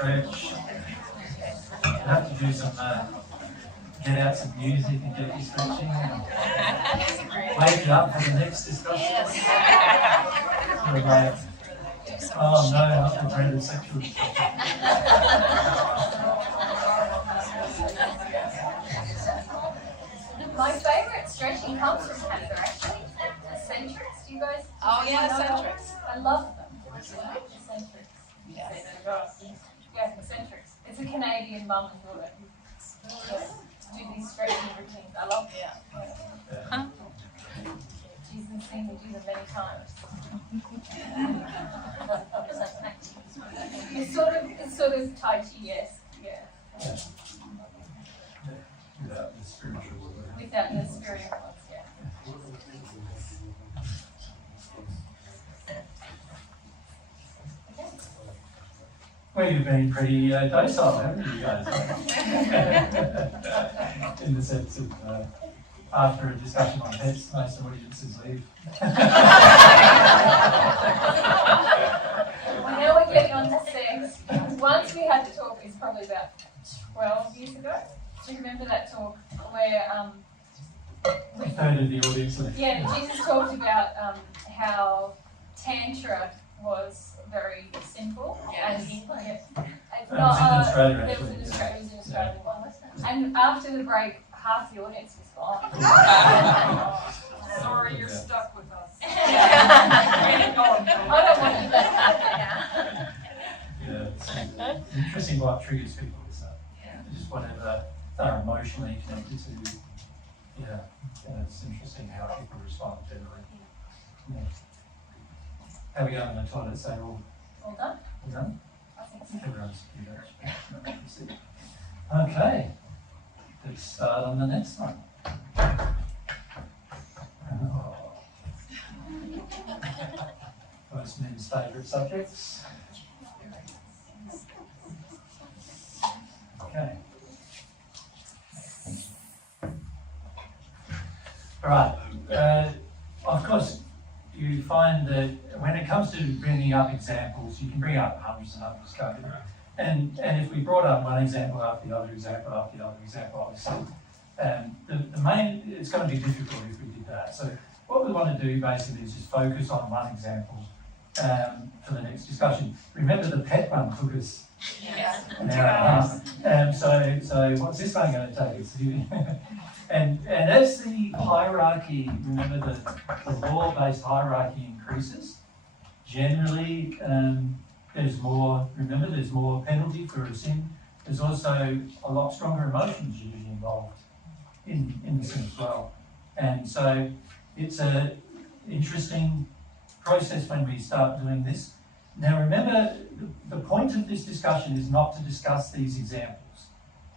stretch. You have to do some, get out some music and get you stretching. Wake you up for the next discussion. You're like, oh no, not the dreaded sexual discussion. My favourite stretching comes from cancer actually. Eccentrics, do you guys? Oh yeah, eccentrics. I love them. Eccentrics. Yes. Yeah, eccentrics. It's a Canadian mum and daughter who do these stretching routines. I love them. Yeah. She's seen me do them many times. It's sort of Tai Chi-esque, yeah. Without the spiritual. Without the spiritual ones, yeah. Well, you've been pretty docile, haven't you guys? In the sense of, after a discussion on pets, most audiences leave. Well, now we're getting on to sex. Once we had the talk, it's probably about 12 years ago. Do you remember that talk where A third of the audience left. yeah, Jesus talked about how Tantra was very simple. Yes. And It was in Australia, it was actually. in Australia, it was in Australia. And after the break, half the audience was gone. Sorry, you're stuck with us. I don't want you to Yeah, it's interesting what triggers people is that. Just whatever they're emotionally connected to. Yeah, it's interesting how people respond generally. Yeah. How are we going on the toilet? So all done? done? I think so. Everyone's okay. Let's start on the next one. Most men's favourite subjects. Okay. All right. Of course, you find that when it comes to bringing up examples, you can bring up hundreds and others, can't you? And if we brought up one example after the other example after the other example, obviously, the main, it's going to be difficult if we did that. So what we want to do basically is just focus on one example for the next discussion. Remember the pet one took us an hour and a half. So what's this one going to take us? And as the hierarchy, remember the law-based hierarchy increases, generally there's more penalty for a sin. There's also a lot stronger emotions usually involved in the sin as well. And so it's an interesting process when we start doing this. Now remember, the point of this discussion is not to discuss these examples.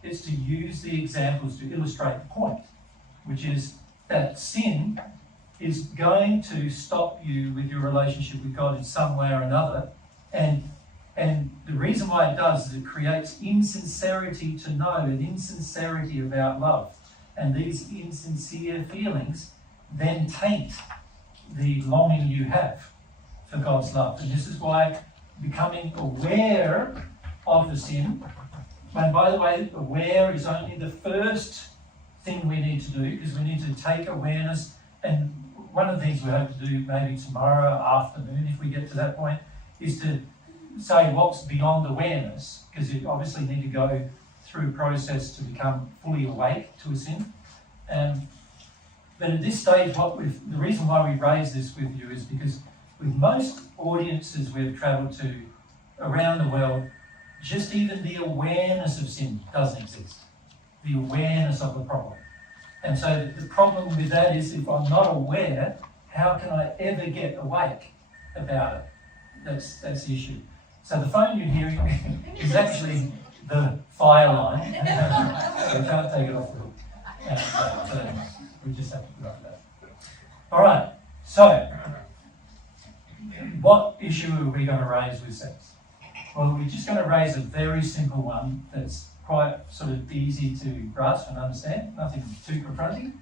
It's to use the examples to illustrate the point, which is that sin is going to stop you with your relationship with God in some way or another. And the reason why it does is it creates insincerity to know and insincerity about love. And these insincere feelings then taint the longing you have for God's love. And this is why becoming aware of the sin, and by the way, aware is only the first thing we need to do, because we need to take awareness. And one of the things we hope to do maybe tomorrow afternoon, if we get to that point, is to say what's beyond awareness, because you obviously need to go through a process to become fully awake to a sin. But at this stage, the reason why we raise this with you is because with most audiences we've travelled to around the world, just even the awareness of sin doesn't exist. The awareness of the problem. And so the problem with that is, if I'm not aware, how can I ever get awake about it? That's the issue. So the phone you're hearing is actually the fire line. We can't take it off the hook. We just have to put up that. All right. So, what issue are we going to raise with sex? Well, we're just going to raise a very simple one that's quite sort of easy to grasp and understand. Nothing too confronting.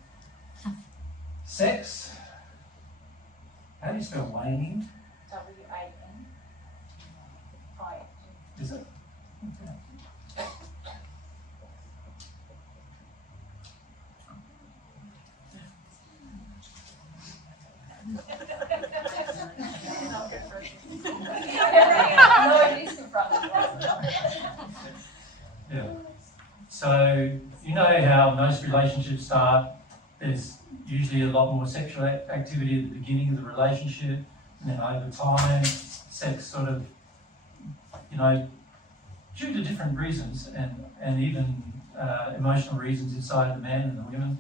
Sex. How do you spell waning? W-A-N. Is it? Yeah. So you know how most relationships start. There's usually a lot more sexual activity at the beginning of the relationship, and then over time, sex sort of, due to different reasons and even emotional reasons inside the man and the women,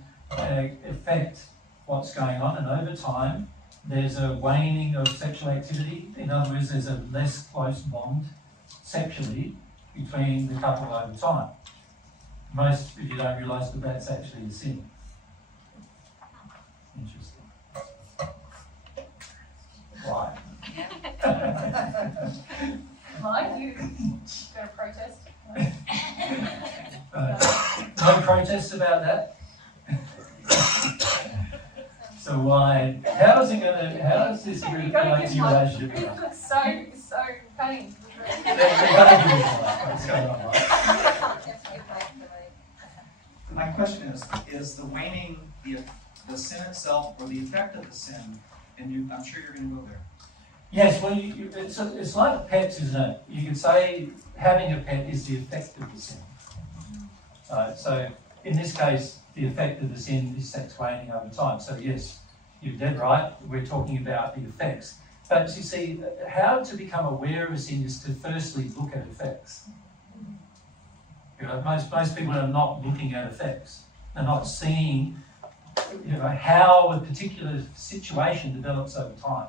affect what's going on. And over time, there's a waning of sexual activity. In other words, there's a less close bond sexually between the couple over time. Most of you don't realise that that's actually a sin. Interesting. Why? Mike, you got a protest? No protests about that? So why? How is this relate to your relationship? You look so pained. What's going on, Mike? My question is the waning the sin itself or the effect of the sin? And I'm sure you're going to go there. Yes, well, it's like pets, isn't it? You could say having a pet is the effect of the sin. So in this case, the effect of the sin is sex waning over time. So yes, you're dead right. We're talking about the effects. But you see, how to become aware of a sin is to firstly look at effects. Most people are not looking at effects. They're not seeing how a particular situation develops over time.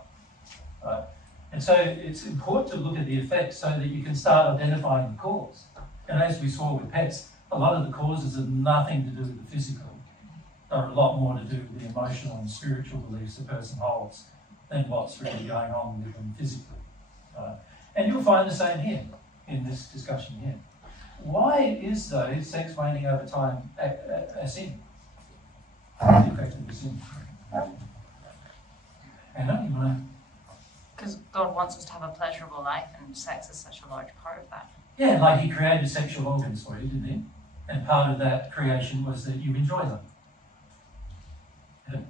Right? And so it's important to look at the effects so that you can start identifying the cause. And as we saw with pets, a lot of the causes have nothing to do with the physical. They're a lot more to do with the emotional and spiritual beliefs a person holds than what's really going on with them physically. And you'll find the same here, in this discussion here. Why is, though, sex waning over time a sin? The effect of the sin. Anna, you want to? Because God wants us to have a pleasurable life, and sex is such a large part of that. Yeah, like he created sexual organs for you, didn't he? And part of that creation was that you enjoy them. Yeah.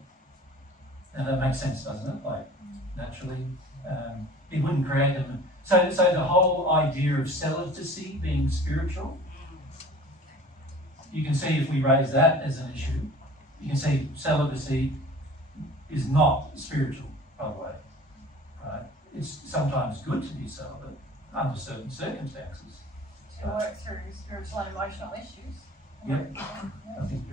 And that makes sense, doesn't it? Like, naturally, he wouldn't create them. So the whole idea of celibacy being spiritual, you can see if we raise that as an issue, you can see celibacy is not spiritual, by the way. Right? It's sometimes good to be celibate under certain circumstances. To work through spiritual and emotional issues. Yep. I think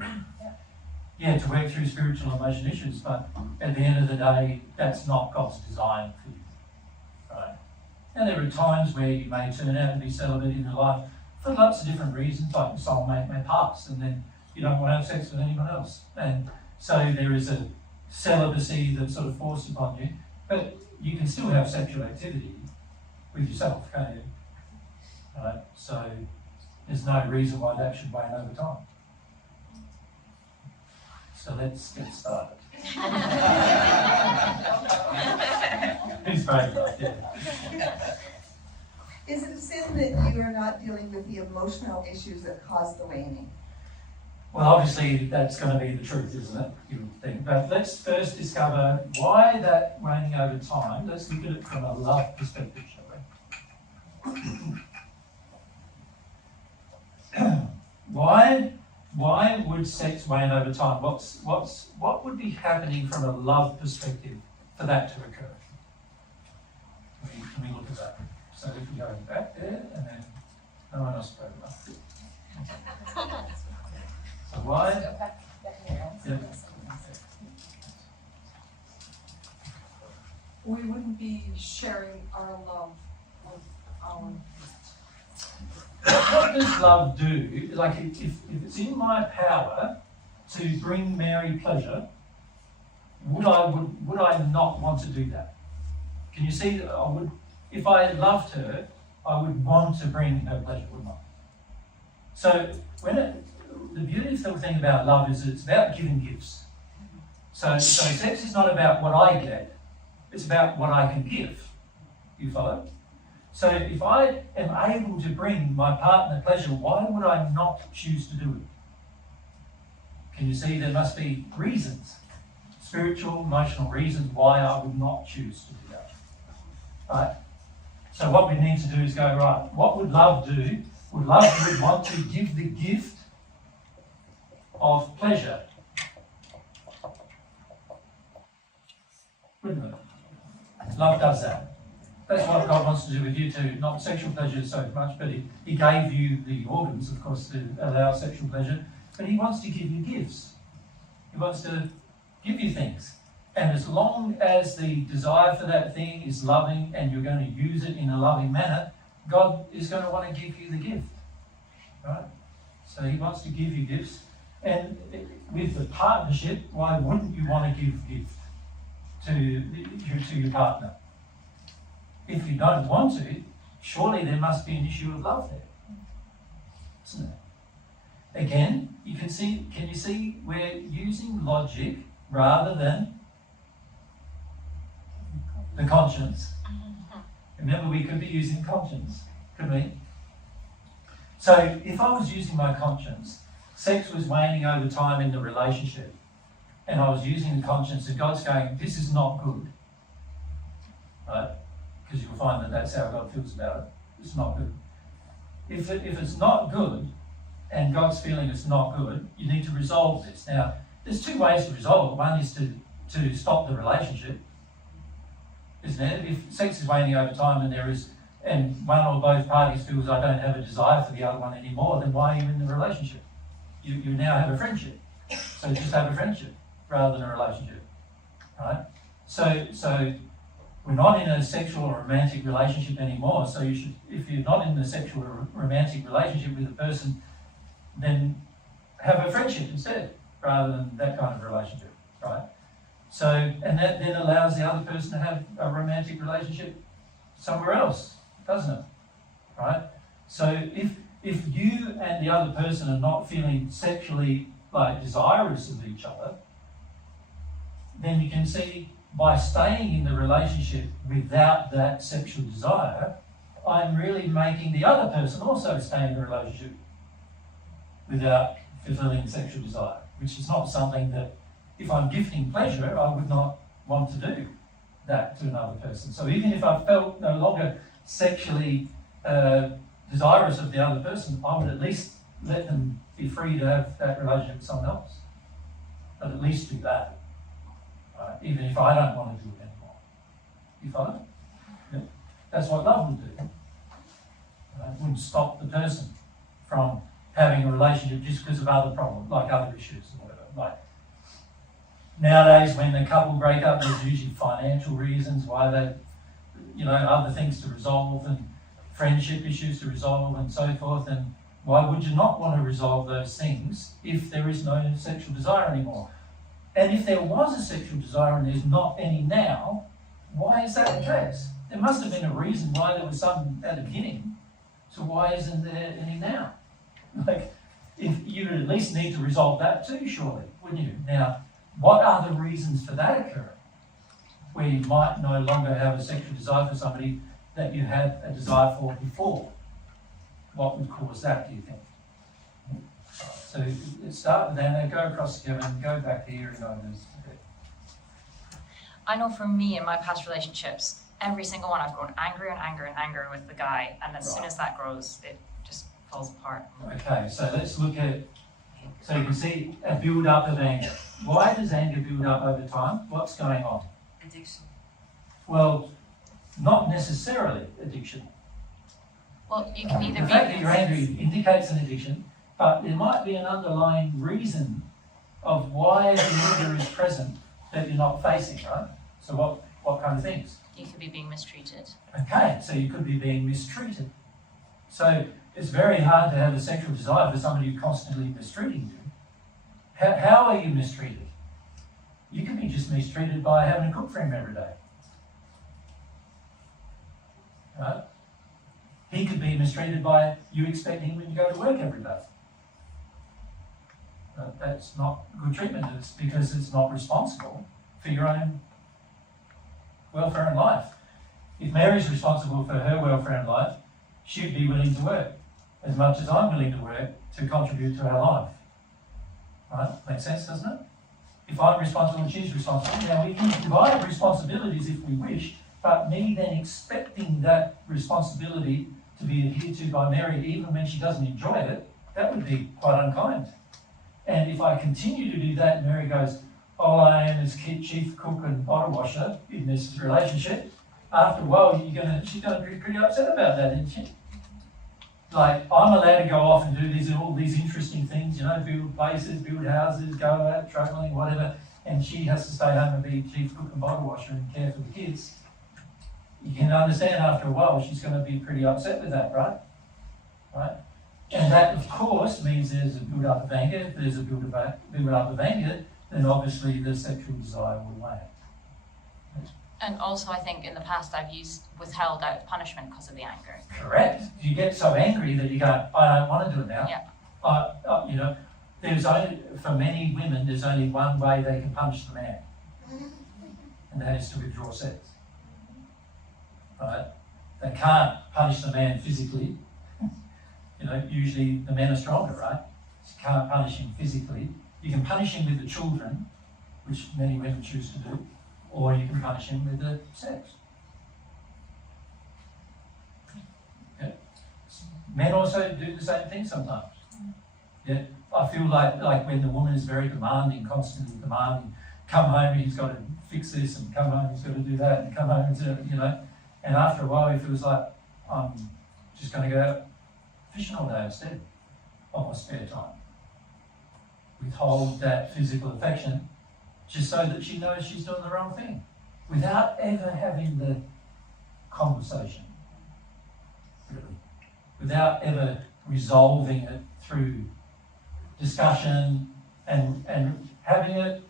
to work through spiritual and emotional issues, but at the end of the day, that's not God's design for you. Right? And there are times where you may turn out to be celibate in your life for lots of different reasons, like your soulmate may pass, and then you don't want to have sex with anyone else. And so there is a celibacy that's sort of forced upon you, but you can still have sexual activity with yourself, can't you? Right? So there's no reason why that should wane over time. So let's get started. Who's brave enough? Yeah. Is it a sin that you are not dealing with the emotional issues that cause the waning? Well, obviously that's going to be the truth, isn't it? You would think. But let's first discover why that waning over time. Let's look at it from a love perspective, shall we? Why would sex wane over time? What would be happening from a love perspective for that to occur? Can we look at that? So if we go back there, and then no one else spoke about it. So why? Yeah. We wouldn't be sharing our love with our... What does love do? Like if it's in my power to bring Mary pleasure, would I not want to do that? Can you see that I would, if I loved her, I would want to bring her pleasure, wouldn't I? So the beautiful thing about love is it's about giving gifts. So sex is not about what I get, it's about what I can give. You follow? So if I am able to bring my partner pleasure, why would I not choose to do it? Can you see there must be reasons, spiritual, emotional reasons why I would not choose to do that? Right? So what we need to do is go, right, what would love do? Would love want to give the gift of pleasure? Wouldn't it? Love does that. That's what God wants to do with you too. Not sexual pleasure so much, but He gave you the organs, of course, to allow sexual pleasure. But He wants to give you gifts. He wants to give you things. And as long as the desire for that thing is loving and you're going to use it in a loving manner, God is going to want to give you the gift. Right? So He wants to give you gifts. And with the partnership, why wouldn't you want to give gift to your partner? If you don't want to, surely there must be an issue of love there, isn't it? Again, can you see we're using logic rather than the conscience. Remember, we could be using conscience, couldn't we? So if I was using my conscience, sex was waning over time in the relationship, and I was using the conscience, and God's going, this is not good, right? Because you'll find that that's how God feels about it. It's not good. If it's not good, and God's feeling it's not good, you need to resolve this. Now, there's two ways to resolve it. One is to stop the relationship, isn't it? If sex is waning over time and one or both parties feels I don't have a desire for the other one anymore, then why are you in the relationship? You now have a friendship. So just have a friendship rather than a relationship, right? So we're not in a sexual or romantic relationship anymore. So you should, if you're not in a sexual or romantic relationship with a person, then have a friendship instead, rather than that kind of relationship, right? So, and that then allows the other person to have a romantic relationship somewhere else, doesn't it? Right? So if you and the other person are not feeling sexually desirous of each other, then you can see by staying in the relationship without that sexual desire, I'm really making the other person also stay in the relationship without fulfilling sexual desire, which is not something that, if I'm gifting pleasure, I would not want to do that to another person. So even if I felt no longer sexually desirous of the other person, I would at least let them be free to have that relationship with someone else. But at least do that, right? Even if I don't want to do it anymore. You follow? Yeah. That's what love would do. It wouldn't stop the person from having a relationship just because of other problems, like other issues or whatever. Like nowadays, when the couple break up, there's usually financial reasons why they, other things to resolve and friendship issues to resolve and so forth. And why would you not want to resolve those things if there is no sexual desire anymore? And if there was a sexual desire and there's not any now, why is that the case? There must have been a reason why there was some at the beginning. So why isn't there any now? If you would at least need to resolve that too, surely, wouldn't you? Now, what are the reasons for that occurring? Where you might no longer have a sexual desire for somebody that you had a desire for before. What would cause that, do you think? So let's start with Anna, go across to Kevin, go back here and go to this. I know for me in my past relationships, every single one I've grown angrier and angrier and angrier with the guy, and as soon as that grows, it just falls apart. Okay, so let's look at, so you can see a build-up of anger. Why does anger build up over time? What's going on? Addiction. Well, not necessarily addiction. Well, you can either The be... fact that you're angry indicates an addiction, but there might be an underlying reason of why the anger is present that you're not facing, right? So what kind of things? You could be being mistreated. Okay, so you could be being mistreated. So it's very hard to have a sexual desire for somebody who's constantly mistreating you. How are you mistreated? You could be just mistreated by having to cook for him every day. Right? He could be mistreated by you expecting him to go to work every day. That's not good treatment. It's because it's not responsible for your own welfare in life. If Mary's responsible for her welfare in life, she'd be willing to work as much as I'm willing to work to contribute to our life. Right? Makes sense, doesn't it? If I'm responsible and she's responsible, now we can divide responsibilities if we wish, but me then expecting that responsibility to be adhered to by Mary even when she doesn't enjoy it, that would be quite unkind. And if I continue to do that, Mary goes, all I am is chief cook and bottle washer in this relationship, after a while she's gonna be pretty upset about that, isn't she? Like, I'm allowed to go off and do all these interesting things, build places, build houses, go out travelling, whatever, and she has to stay home and be chief cook and bottle washer and care for the kids. You can understand after a while she's going to be pretty upset with that, right? Right? And that, of course, means there's a build-up of anger. If there's a build-up of anger, then obviously the sexual desire will wane. And also, I think in the past I've withheld out punishment because of the anger. Correct. You get so angry that you go, I don't want to do it now. Yeah. There's only, for many women, there's only one way they can punish the man, and that is to withdraw sex. Right? They can't punish the man physically. Usually the men are stronger, right? So you can't punish him physically. You can punish him with the children, which many women choose to do, or you can punish him with the sex. Okay. Men also do the same thing sometimes. Yeah. I feel like when the woman is very demanding, constantly demanding, come home he's got to fix this, and come home he's got to do that, and come home and after a while he feels like I'm just going to go out fishing all day instead of my spare time. Withhold that physical affection just so that she knows she's doing the wrong thing without ever having the conversation, really, without ever resolving it through discussion and having it,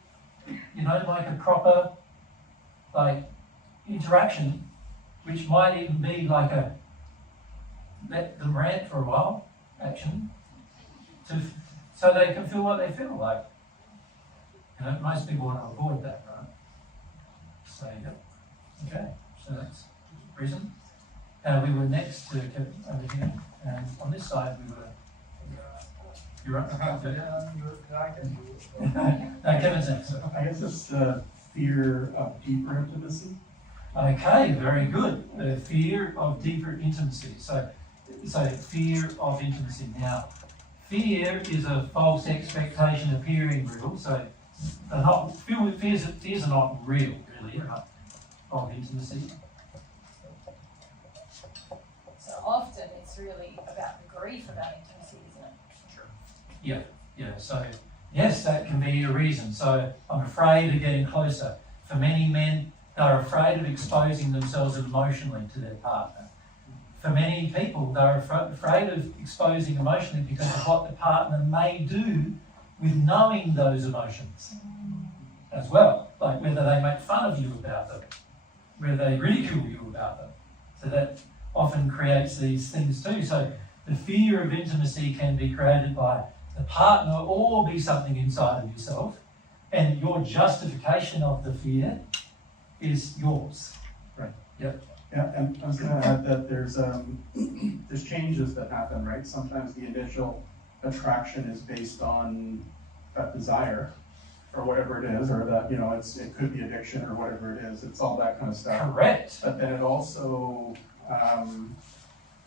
like a proper interaction, which might even be like a let them rant for a while action, so they can feel what they feel like. Most people want to avoid that, right? So, yep. Okay, so that's reason. We were next to Kevin over here, and on this side we were. You're right. I can do it. No, Kevin's next. I guess it's fear of deeper intimacy. Okay, very good. The fear of deeper intimacy. So fear of intimacy. Now, fear is a false expectation appearing real. So fears are not real, really, of intimacy. So often it's really about the grief about intimacy, isn't it? Sure. Yeah. So yes, that can be a reason. So I'm afraid of getting closer. For many men, they're afraid of exposing themselves emotionally to their partner. For many people, they're afraid of exposing emotionally because of what the partner may do with knowing those emotions as well. Like whether they make fun of you about them, whether they ridicule you about them. So that often creates these things too. So the fear of intimacy can be created by the partner or be something inside of yourself. And your justification of the fear is yours. Right. Yep. Yeah, and I was going to add that there's changes that happen, right? Sometimes the initial attraction is based on that desire, or whatever it is, or that it could be addiction or whatever it is. It's all that kind of stuff. Correct. But then it also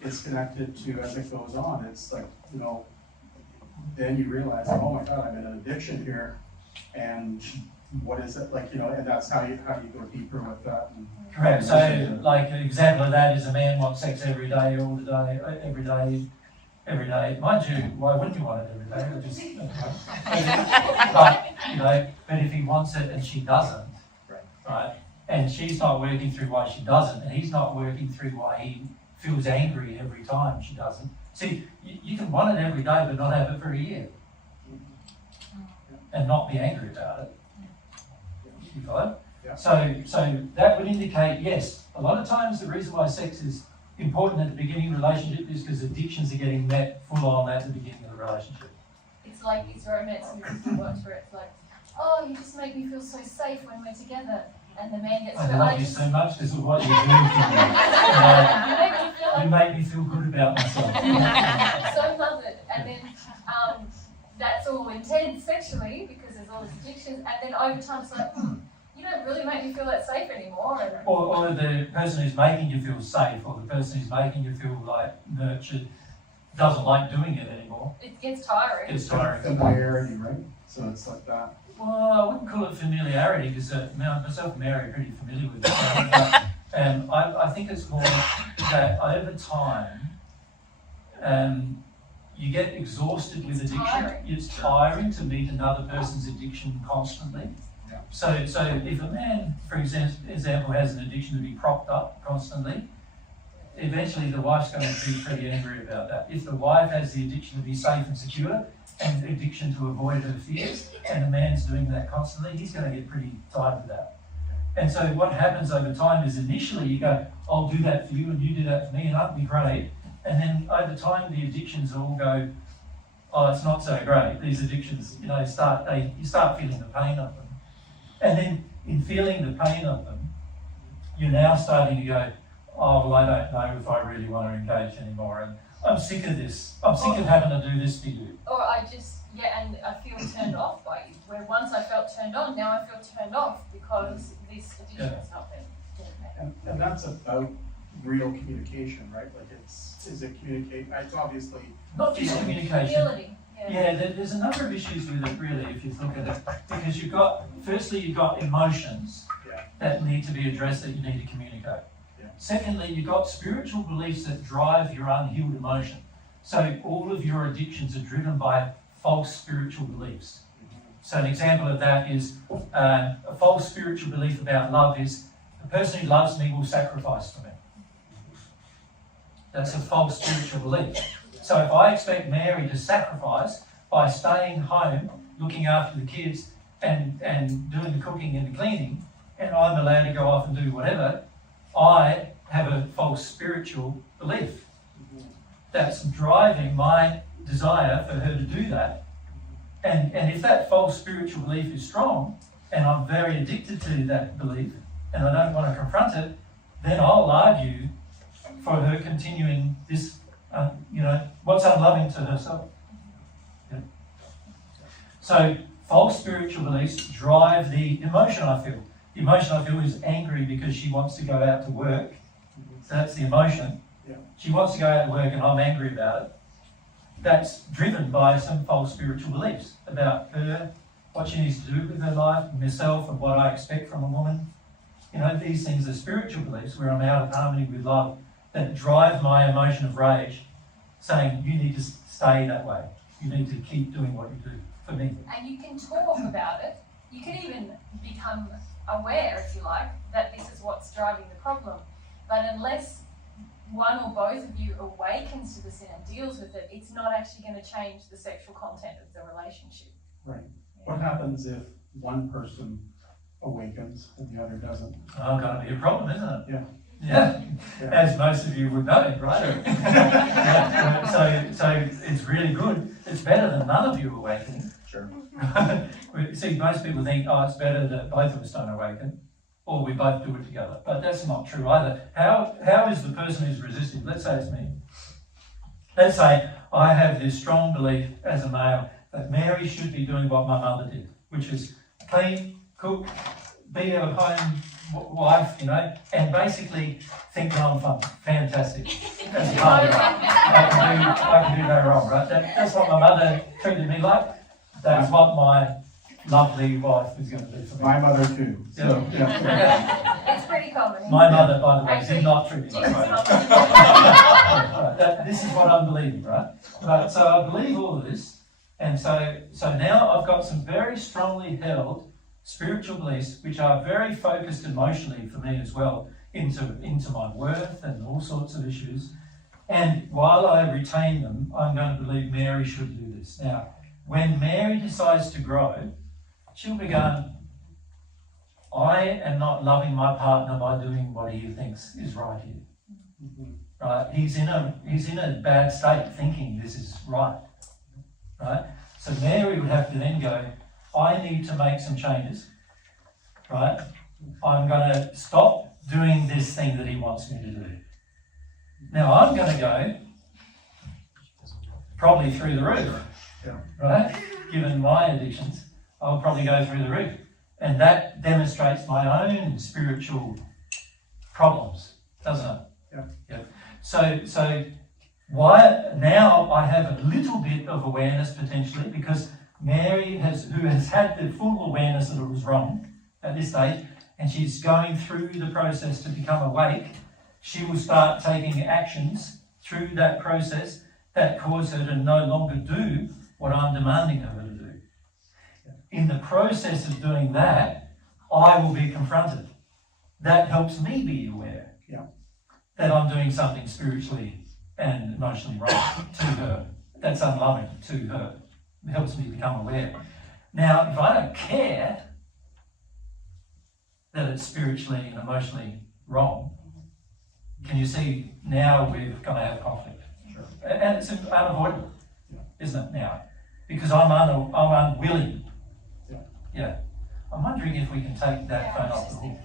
is connected to, as it goes on. It's like then you realize, oh my God, I'm in an addiction here, and what is it like? And that's how you go deeper with that. Correct. So, like an example of that is a man wants sex every day, all the day, every day. Mind you, why wouldn't you want it every day? But if he wants it and she doesn't, right? And she's not working through why she doesn't, and he's not working through why he feels angry every time she doesn't. See, you can want it every day, but not have it for a year, and not be angry about it. You follow? Yeah. So that would indicate, yes, a lot of times the reason why sex is important at the beginning of the relationship is because addictions are getting met full on at the beginning of the relationship. It's like these romance movies we watch where it's like, oh, you just make me feel so safe when we're together. and the man gets I love you so much because of what you're doing for me. You make me feel good about myself. I'm so bothered, and then that's all intense sexually because there's all these addictions, and then over time it's like, you don't really make me feel that safe anymore. And Or the person who's making you feel safe, or the person who's making you feel like nurtured, doesn't like doing it anymore. it ggets tiring. It's tiring. Familiarity, right? So it's like that. Well, I wouldn't call it familiarity because myself and Mary are pretty familiar with it. But I think it's more that over time, you get exhausted with addiction. Tiring. It's tiring to meet another person's addiction constantly. Yeah. So if a man, for example, has an addiction to be propped up constantly, eventually the wife's going to be pretty angry about that. If the wife has the addiction to be safe and secure, and addiction to avoid her fears, and the man's doing that constantly, he's going to get pretty tired of that. And so what happens over time is initially you go, I'll do that for you and you do that for me and that'll be great. And then over time the addictions all go, oh, it's not so great. These addictions, you start feeling the pain of them. And then in feeling the pain of them, you're now starting to go, oh, well, I don't know if I really want to engage anymore. And I'm sick of this. I'm sick of having to do this for you. Or and I feel turned off by you. Where once I felt turned on, now I feel turned off because this addiction has not been. And that's about real communication, right? Like is it communicate? It's obviously Not just communication. Humility. Yeah, there's a number of issues with it really if you look at it. Because firstly you've got emotions that need to be addressed that you need to communicate. Yeah. Secondly, you've got spiritual beliefs that drive your unhealed emotion. So all of your addictions are driven by false spiritual beliefs. So an example of that is a false spiritual belief about love is the person who loves me will sacrifice for me. That's a false spiritual belief. So if I expect Mary to sacrifice by staying home, looking after the kids and doing the cooking and the cleaning, and I'm allowed to go off and do whatever, I have a false spiritual belief that's driving my desire for her to do that. And if that false spiritual belief is strong, and I'm very addicted to that belief, and I don't want to confront it, then I'll argue for her continuing this, what's unloving to herself. Yeah. So false spiritual beliefs drive the emotion I feel. The emotion I feel is angry because she wants to go out to work. So that's the emotion. Yeah. She wants to go out to work and I'm angry about it. That's driven by some false spiritual beliefs about her, what she needs to do with her life, and myself, and what I expect from a woman. These things are spiritual beliefs where I'm out of harmony with love that drive my emotion of rage, saying, you need to stay that way. You need to keep doing what you do for me. And you can talk about it. You can even become aware, if you like, that this is what's driving the problem. But unless one or both of you awakens to the sin and deals with it, it's not actually going to change the sexual content of the relationship. right. What happens if one person awakens and the other doesn't? Oh, going to be a problem, isn't it? Yeah. Yeah, as most of you would know, right? Yeah. So it's really good. It's better than none of you awakening. Sure. See, most people think, oh, it's better that both of us don't awaken, or we both do it together. But that's not true either. How is the person who's resisting? Let's say it's me. Let's say I have this strong belief as a male that Mary should be doing what my mother did, which is clean, cook, be a home wife, and basically think that I'm fun. Fantastic. That's hard. I can do no wrong, right? That's what my mother treated me like. That's what my lovely wife is going to do for me. My mother too. So, yeah. It's pretty common. My mother, by the way, did not treat me like that. This is what I'm believing, right? But so I believe all of this, and so now I've got some very strongly held spiritual beliefs which are very focused emotionally for me as well into my worth and all sorts of issues. And while I retain them, I'm going to believe Mary should do this. Now, when Mary decides to grow, she'll be going, I am not loving my partner by doing what he thinks is right here. Mhm. Right? He's in a bad state thinking this is right. Right? So Mary would have to then go, I need to make some changes. Right? I'm going to stop doing this thing that he wants me to do. Now I'm going to go probably through the roof, right? Given my addictions, I'll probably go through the roof. And that demonstrates my own spiritual problems, doesn't it? Yeah. So why now I have a little bit of awareness potentially, because Mary who has had the full awareness that it was wrong at this stage, and she's going through the process to become awake, she will start taking actions through that process that cause her to no longer do what I'm demanding of her to do. In the process of doing that, I will be confronted. That helps me be aware that I'm doing something spiritually and emotionally wrong to her. That's unloving to her. It helps me become aware. Now, if I don't care that it's spiritually and emotionally wrong, can you see now we're going to have conflict? Sure. And it's unavoidable, isn't it now? Because I'm unwilling. Yeah. I'm wondering if we can take that phone off the hook.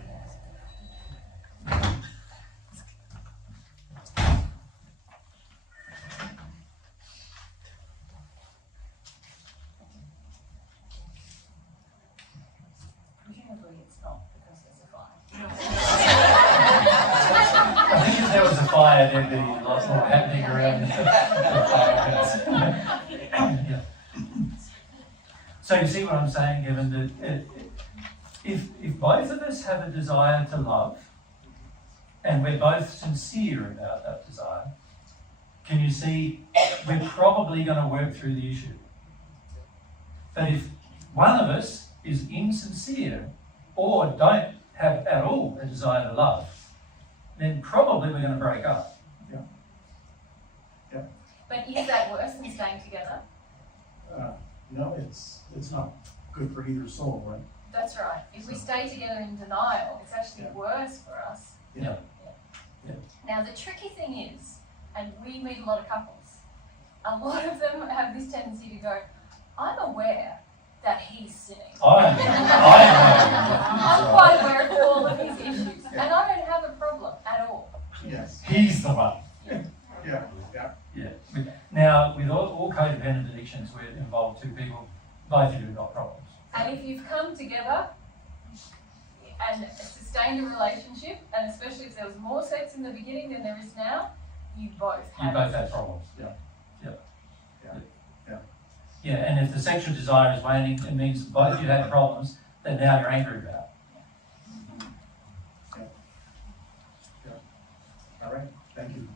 Presumably it's not because there's a fire. I think if there was a fire, there'd be lots more happening around the firehouse. Yeah. So you see what I'm saying, Kevin, that if both of us have a desire to love, and we're both sincere about that desire, can you see we're probably going to work through the issue. But if one of us is insincere or don't have at all a desire to love, then probably we're going to break up. But is that worse than staying together? No, it's not good for either soul, right? That's right. If we stay together in denial, it's actually worse for us. Yeah. Now the tricky thing is, and we meet a lot of couples, a lot of them have this tendency to go, I'm aware that he's sinning. I I'm quite aware of all of his issues, and I don't have a problem at all. Yes. He's the one. Yeah. Now, with all codependent addictions, where it involves two people, both of you have got problems. And if you've come together and sustained a relationship, and especially if there was more sex in the beginning than there is now, you both have Problems. Yeah. Yeah, and if the sexual desire is waning, it means both of you have problems that now you're angry about. All right. Thank you.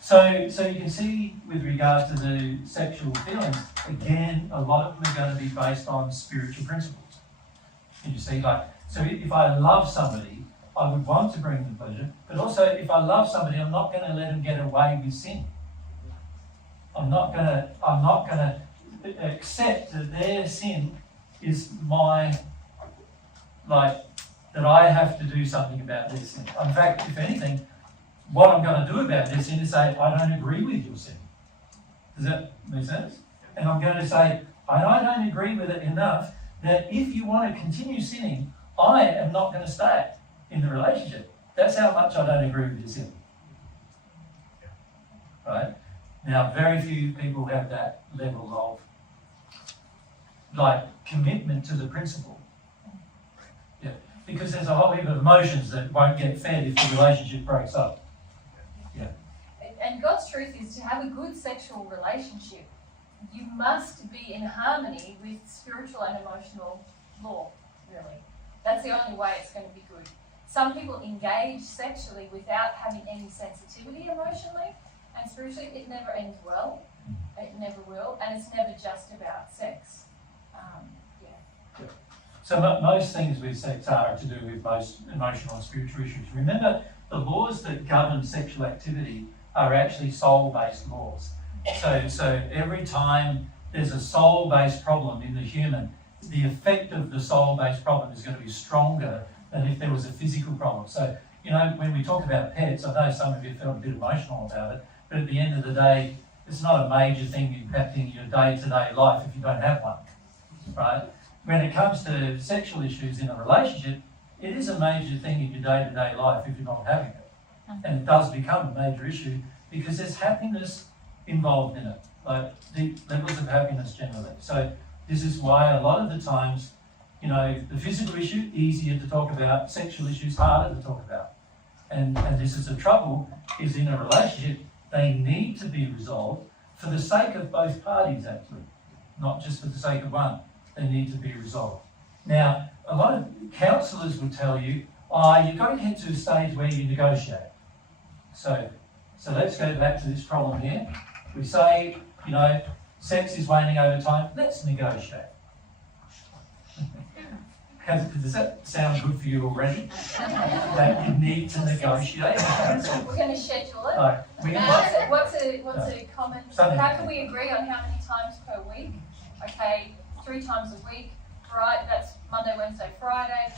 So you can see with regard to the sexual feelings, again, a lot of them are going to be based on spiritual principles. Can you see? So if I love somebody, I would want to bring them pleasure, but also if I love somebody, I'm not going to let them get away with sin. I'm not going to accept that their sin is that I have to do something about their sin. In fact, if anything, what I'm going to do about their sin is say, I don't agree with your sin. Does that make sense? And I'm going to say, I don't agree with it enough that if you want to continue sinning, I am not going to stay in the relationship. That's how much I don't agree with your sin. Right? Now, very few people have that level of commitment to the principle. Yeah. Because there's a whole heap of emotions that won't get fed if the relationship breaks up. And God's truth is to have a good sexual relationship, you must be in harmony with spiritual and emotional law, really. That's the only way it's going to be good. Some people engage sexually without having any sensitivity emotionally, and spiritually it never ends well, it never will, and it's never just about sex. So most things with sex are to do with most emotional and spiritual issues. Remember, the laws that govern sexual activity are actually soul-based laws. So every time there's a soul-based problem in the human, the effect of the soul-based problem is going to be stronger than if there was a physical problem. So, when we talk about pets, I know some of you felt a bit emotional about it, but at the end of the day, it's not a major thing impacting your day-to-day life if you don't have one, right? When it comes to sexual issues in a relationship, it is a major thing in your day-to-day life if you're not having it. And it does become a major issue because there's happiness involved in it, like deep levels of happiness generally. So this is why a lot of the times, you know, the physical issue, easier to talk about, sexual issues, harder to talk about. And this is the trouble, is in a relationship, they need to be resolved for the sake of both parties actually, not just for the sake of one. They need to be resolved. Now, a lot of counsellors will tell you, you've got to get to a stage where you negotiate. So let's go back to this problem here. We say, you know, sex is waning over time, let's negotiate. Does that sound good for you already? That you need to negotiate? We're going to schedule it. No, What's a common, how can we agree on how many times per week? Okay, 3 times a week, right, that's Monday, Wednesday, Friday.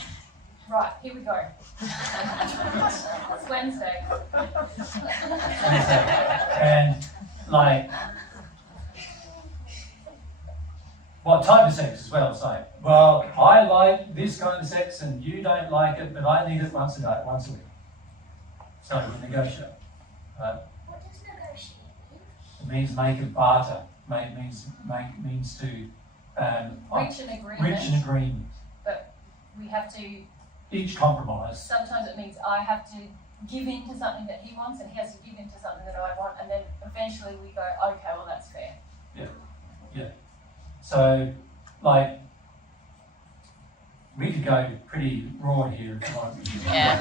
Right, here we go. It's Wednesday. And like, what type of sex as well? It's like, well, I like this kind of sex and you don't like it, but I need it once a day, once a week. So we negotiate. Right? What does negotiate mean? It means make a barter. Means to Reach an agreement. reach an agreement. But we have to, Each compromise. sometimes it means I have to give in to something that he wants and he has to give in to something that I want, and then eventually we go, okay, well that's fair. So, like, we could go pretty raw here if you want. Yeah.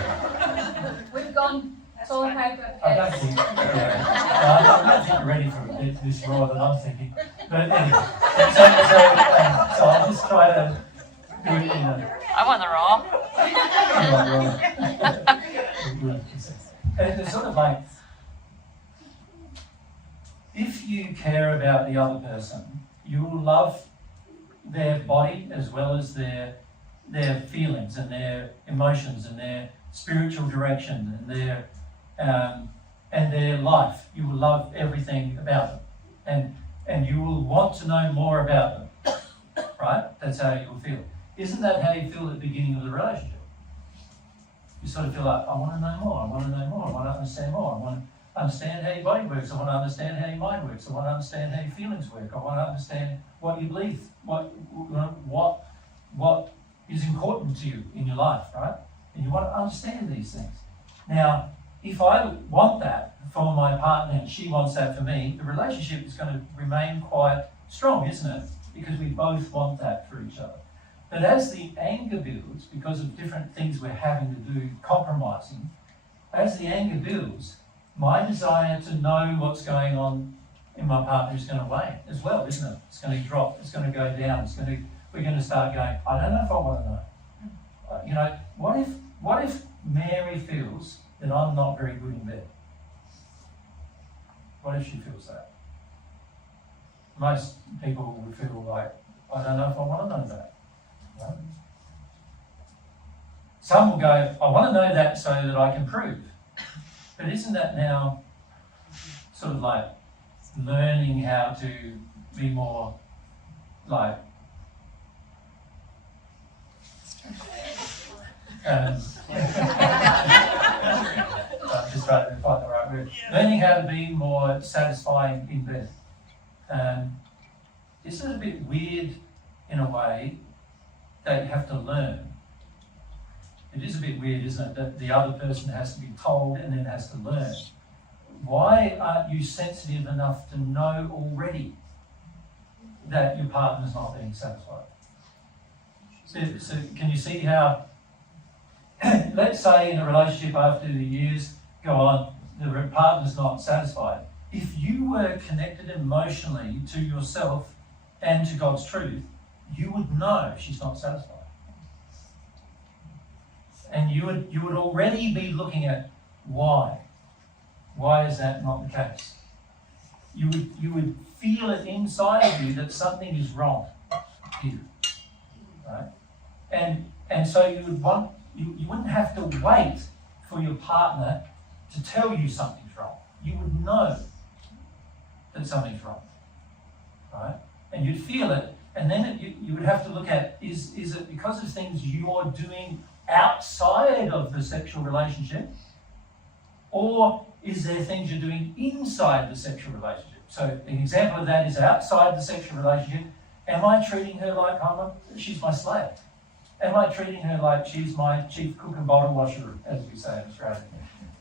We've gone toilet paper, I don't pets. think, I don't think you're ready for this raw that I'm thinking. But anyway, so I'll just try to do it in a... I want the raw. And it's sort of like, if you care about the other person, you will love their body as well as their feelings and their emotions and their spiritual direction and their life. You will love everything about them, and you will want to know more about them. Right? That's how you will feel. Isn't that how you feel at the beginning of the relationship? You sort of feel like, I want to know more. I want to know more. I want to understand more. I want to understand how your body works. I want to understand how your mind works. I want to understand how your feelings work. I want to understand what you believe, what is important to you in your life, right? And you want to understand these things. Now, if I want that for my partner and she wants that for me, the relationship is going to remain quite strong, isn't it? Because we both want that for each other. But as the anger builds, because of different things we're having to do, compromising, as the anger builds, my desire to know what's going on in my partner is going to wane as well, isn't it? It's going to drop, it's going to go down, we're going to start going, I don't know if I want to know. You know, what if Mary feels that I'm not very good in bed? What if she feels that? Most people would feel like, I don't know if I want to know that. Right? Some will go, I want to know that so that I can prove. But isn't that now sort of like learning how to be more like I'm just trying to find the right word. Learning how to be more satisfying in bed. Isn't it a bit weird in a way that you have to learn? It is a bit weird, isn't it, that the other person has to be told and then has to learn. Why aren't you sensitive enough to know already that your partner's not being satisfied? So can you see how, let's say in a relationship after the years go on, the partner's not satisfied. If you were connected emotionally to yourself and to God's truth, you would know she's not satisfied. And you would already be looking at why. Why is that not the case? You would feel it inside of you that something is wrong here. Right? And so you wouldn't have to wait for your partner to tell you something's wrong. You would know that something's wrong. Right? And you'd feel it, and then you would have to look at, is it because of things you're doing outside of the sexual relationship? Or is there things you're doing inside the sexual relationship? So an example of that is outside the sexual relationship. Am I treating her like she's my slave? Am I treating her like she's my chief cook and bottle washer, as we say in Australia?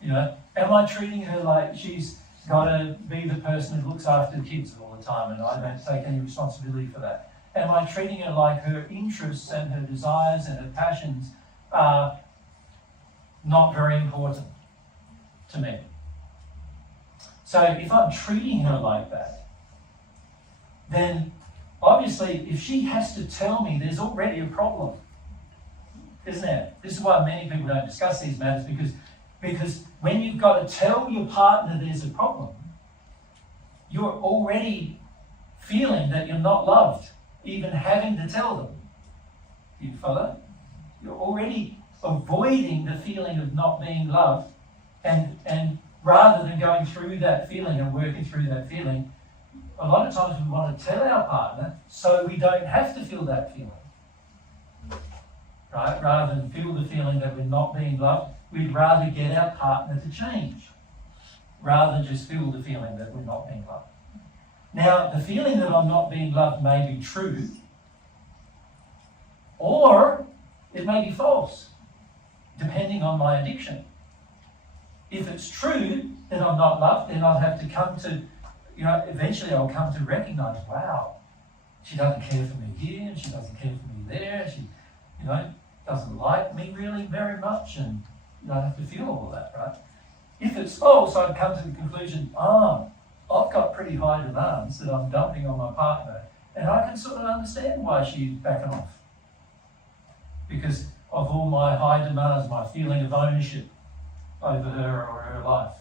You know, am I treating her like she's got to be the person who looks after the kids all the time and I don't take any responsibility for that? Am I treating her like her interests and her desires and her passions are not very important to me? So if I'm treating her like that, then obviously if she has to tell me, there's already a problem, isn't there? This is why many people don't discuss these matters, because when you've got to tell your partner there's a problem, you're already feeling that you're not loved, even having to tell them. You follow? You're already avoiding the feeling of not being loved, and rather than going through that feeling and working through that feeling, a lot of times we want to tell our partner so we don't have to feel that feeling. Right? Rather than feel the feeling that we're not being loved, we'd rather get our partner to change, rather than just feel the feeling that we're not being loved. Now, the feeling that I'm not being loved may be true, or it may be false, depending on my addiction. If it's true that I'm not loved, then I'll have to come to, eventually I'll come to recognize, wow, she doesn't care for me here, and she doesn't care for me there, she, doesn't like me really very much, and I have to feel all of that, right? If it's false, I'd come to the conclusion, I've got pretty high demands that I'm dumping on my partner, and I can sort of understand why she's backing off. Because of all my high demands, my feeling of ownership over her or her life,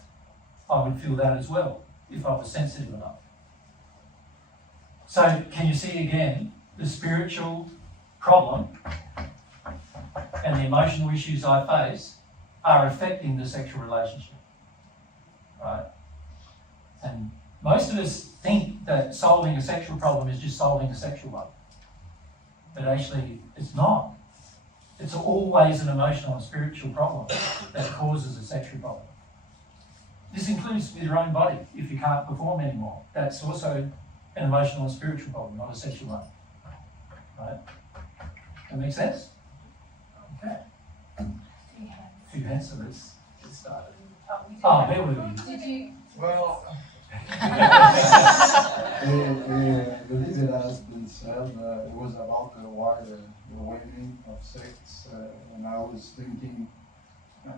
I would feel that as well if I was sensitive enough. So can you see again the spiritual problem and the emotional issues I face are affecting the sexual relationship, right? And most of us think that solving a sexual problem is just solving a sexual one, but actually it's not. It's always an emotional and spiritual problem that causes a sexual problem. This includes with your own body. If you can't perform anymore, that's also an emotional and spiritual problem, not a sexual one. Right? That make sense? Okay. Few hands, so let's get started. There we go. Did you? Well, believe it has been said, it was about why the waning of sex, and I was thinking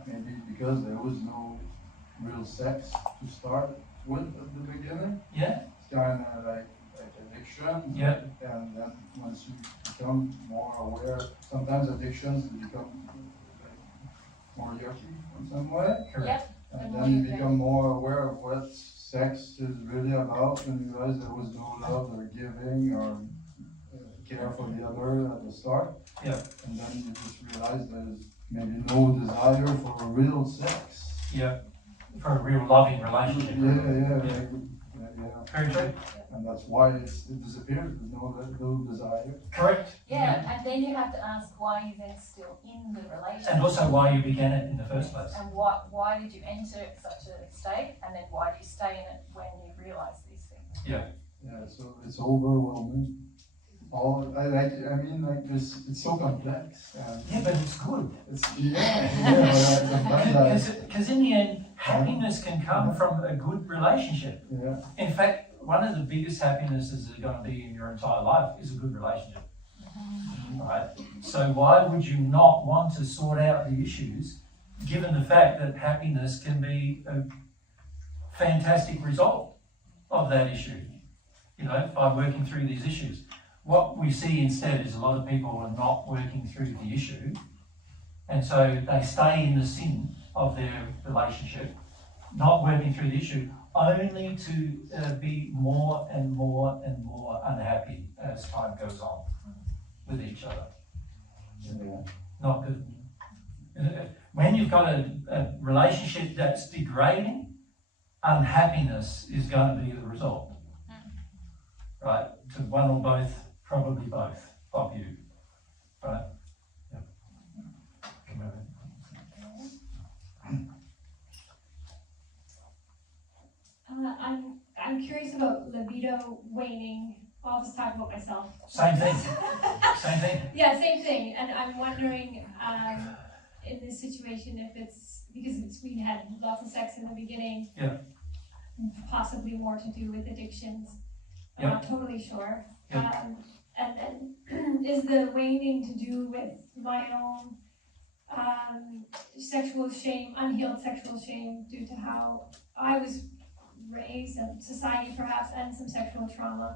maybe because there was no real sex to start with at the beginning. Yeah. It's kind of like addiction. Yeah. And then once you become more aware, sometimes addictions become more yucky in some way. Correct. And then you become more aware of what sex is really about, and you realize there was no love or giving or care for the other at the start. Yeah. And then you just realize there's maybe no desire for real sex. Yeah. For a real loving relationship. Yeah. Very true. And that's why it disappears. There's no desire. Correct. Yeah, and then you have to ask why you're then still in the relationship. And also why you began it in the first place. And why did you enter such a state, and then why do you stay in it when you realise these things? Yeah, so it's overwhelming. It's so complex. Yeah, but it's good. Because in the end, happiness can come from a good relationship. Yeah. In fact, one of the biggest happinesses that are going to be in your entire life is a good relationship. Right? So why would you not want to sort out the issues, given the fact that happiness can be a fantastic result of that issue? By working through these issues. What we see instead is a lot of people are not working through the issue, and so they stay in the sin of their relationship, not working through the issue, only to be more and more and more unhappy as time goes on with each other. Not good. When you've got a relationship that's degrading, unhappiness is going to be the result. Right? To one or both, probably both of you. Right? Yep. curious about libido waning. I'll just talk about myself. Same thing. Same thing. Yeah, same thing. And I'm wondering, in this situation, if it's because we had lots of sex in the beginning. Yeah. Possibly more to do with addictions. I'm Yeah. not totally sure. Yeah. And then is the waning to do with my own sexual shame, unhealed sexual shame, due to how I was raised and society perhaps, and some sexual trauma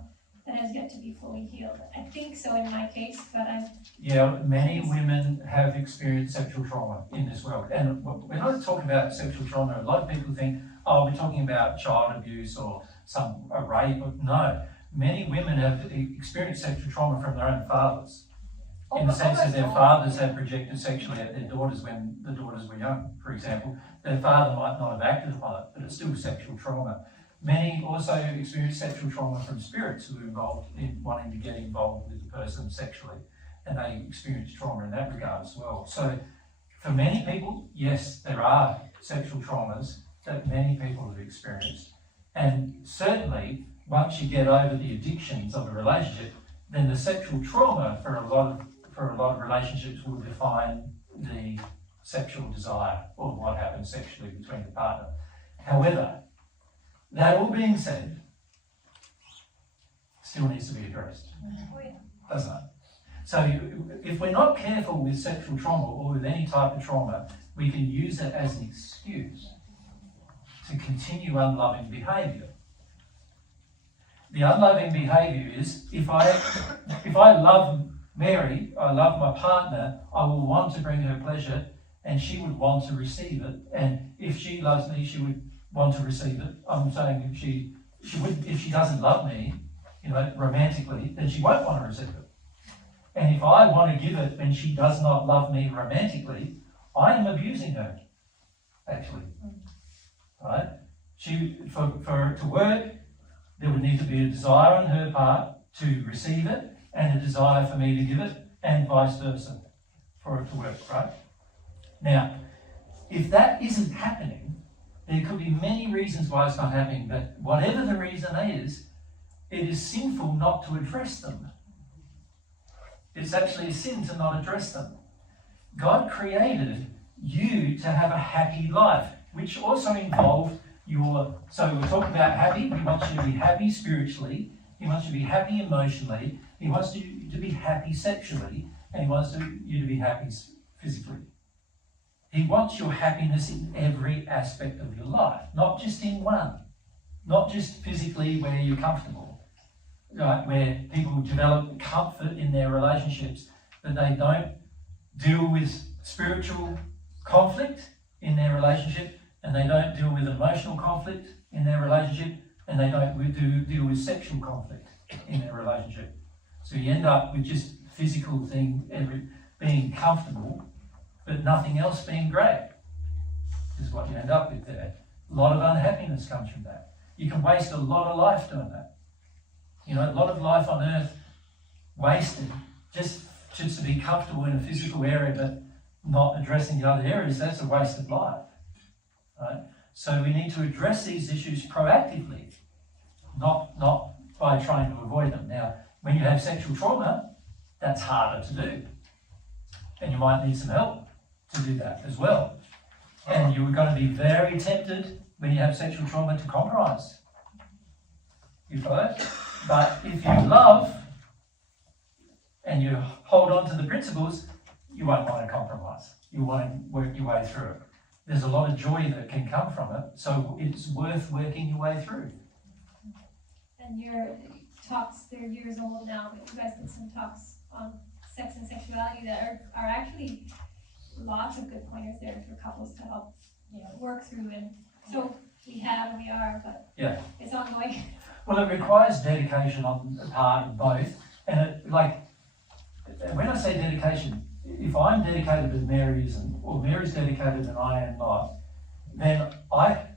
that has yet to be fully healed? I think so in my case, but I'm... Yeah, many women have experienced sexual trauma in this world. And we're not talking about sexual trauma. A lot of people think, oh, we're talking about child abuse or a rape. No, many women have experienced sexual trauma from their own fathers. In the sense that their fathers have projected sexually at their daughters when the daughters were young, for example. Their father might not have acted upon it, but it's still sexual trauma. Many also experience sexual trauma from spirits who are involved in wanting to get involved with the person sexually, and they experience trauma in that regard as well. So for many people, yes, there are sexual traumas that many people have experienced. And certainly, once you get over the addictions of a relationship, then the sexual trauma for a lot of relationships will define the sexual desire or what happens sexually between the partner. However, that all being said, still needs to be addressed, doesn't it? So if we're not careful with sexual trauma or with any type of trauma, we can use it as an excuse to continue unloving behaviour. The unloving behaviour is, if I love Mary, I love my partner, I will want to bring her pleasure, and she would want to receive it. And if she loves me, she would want to receive it. I'm saying if she doesn't love me, romantically, then she won't want to receive it. And if I want to give it and she does not love me romantically, I am abusing her, actually. Right? For it to work, there would need to be a desire on her part to receive it and a desire for me to give it, and vice versa, for it to work, right? Now, if that isn't happening, there could be many reasons why it's not happening, but whatever the reason is, it is sinful not to address them. It's actually a sin to not address them. God created you to have a happy life, which also involved so we're talking about happy. He wants you to be happy spiritually. He wants you to be happy emotionally. He wants you to be happy sexually. And he wants you to be happy physically. He wants your happiness in every aspect of your life, not just in one. Not just physically where you're comfortable, right? Where people develop comfort in their relationships, but they don't deal with spiritual conflict in their relationship, and they don't deal with emotional conflict in their relationship, and they don't deal with sexual conflict in their relationship. So you end up with just physical thing, being comfortable, but nothing else being great, is what you end up with there. A lot of unhappiness comes from that. You can waste a lot of life doing that. A lot of life on earth wasted just to be comfortable in a physical area, but not addressing the other areas. That's a waste of life. Right? So we need to address these issues proactively, not by trying to avoid them. Now, when you have sexual trauma, that's harder to do. And you might need some help to do that as well. And you're going to be very tempted when you have sexual trauma to compromise. You follow? But if you love and you hold on to the principles, you won't want to compromise. You want to work your way through it. There's a lot of joy that can come from it, so it's worth working your way through. And your talks, they're years old now, but you guys did some talks on sex and sexuality that are actually lots of good pointers there for couples to help work through. And so we are, but it's ongoing. Well, it requires dedication on the part of both. And when I say dedication, if I'm dedicated and Mary isn't, or Mary's dedicated and I am not, then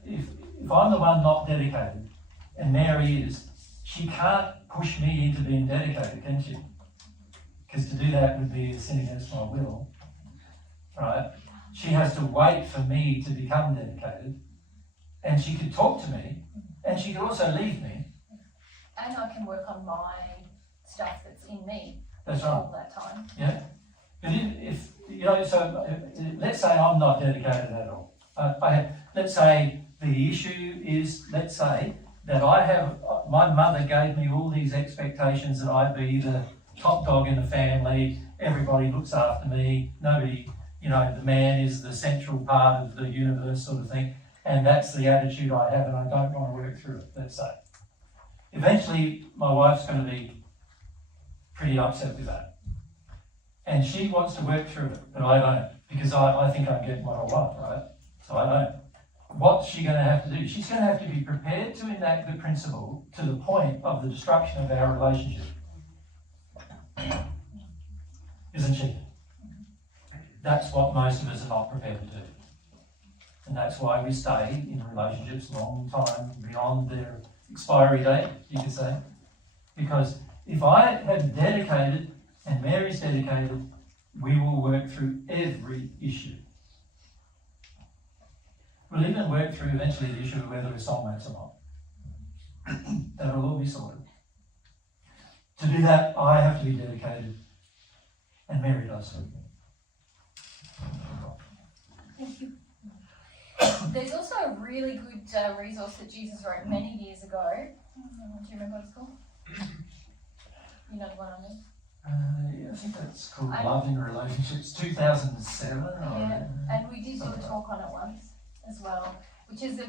if I'm the one not dedicated and Mary is, she can't push me into being dedicated, can she? Because to do that would be a sin against my will, right? She has to wait for me to become dedicated, and she could talk to me, and she could also leave me, And I can work on my stuff that's in me That's right. all that time. Yeah. But if you know, so let's say I'm not dedicated at all. Let's say the issue is, let's say that I have, my mother gave me all these expectations that I'd be the top dog in the family, everybody looks after me, nobody, you know, the man is the central part of the universe sort of thing, and that's the attitude I have and I don't want to work through it, let's say. Eventually, my wife's going to be pretty upset with that. And she wants to work through it, but I don't, because I think I'm getting what I want, right? So I don't. What's she going to have to do? She's going to have to be prepared to enact the principle to the point of the destruction of our relationship. Isn't she? That's what most of us are not prepared to do. And that's why we stay in relationships a long time beyond their expiry date, you could say. Because if I have dedicated and Mary's dedicated, we will work through every issue. We'll even work through eventually the issue of whether we're soulmates or not. That'll all be sorted. To do that, I have to be dedicated, and Mary does too. Thank you. There's also a really good resource that Jesus wrote many years ago. Do you remember what it's called? You know the one I mean? Yeah, I think that's called Love in Relationships, 2007. Yeah, and we did do a talk on it once as well, which is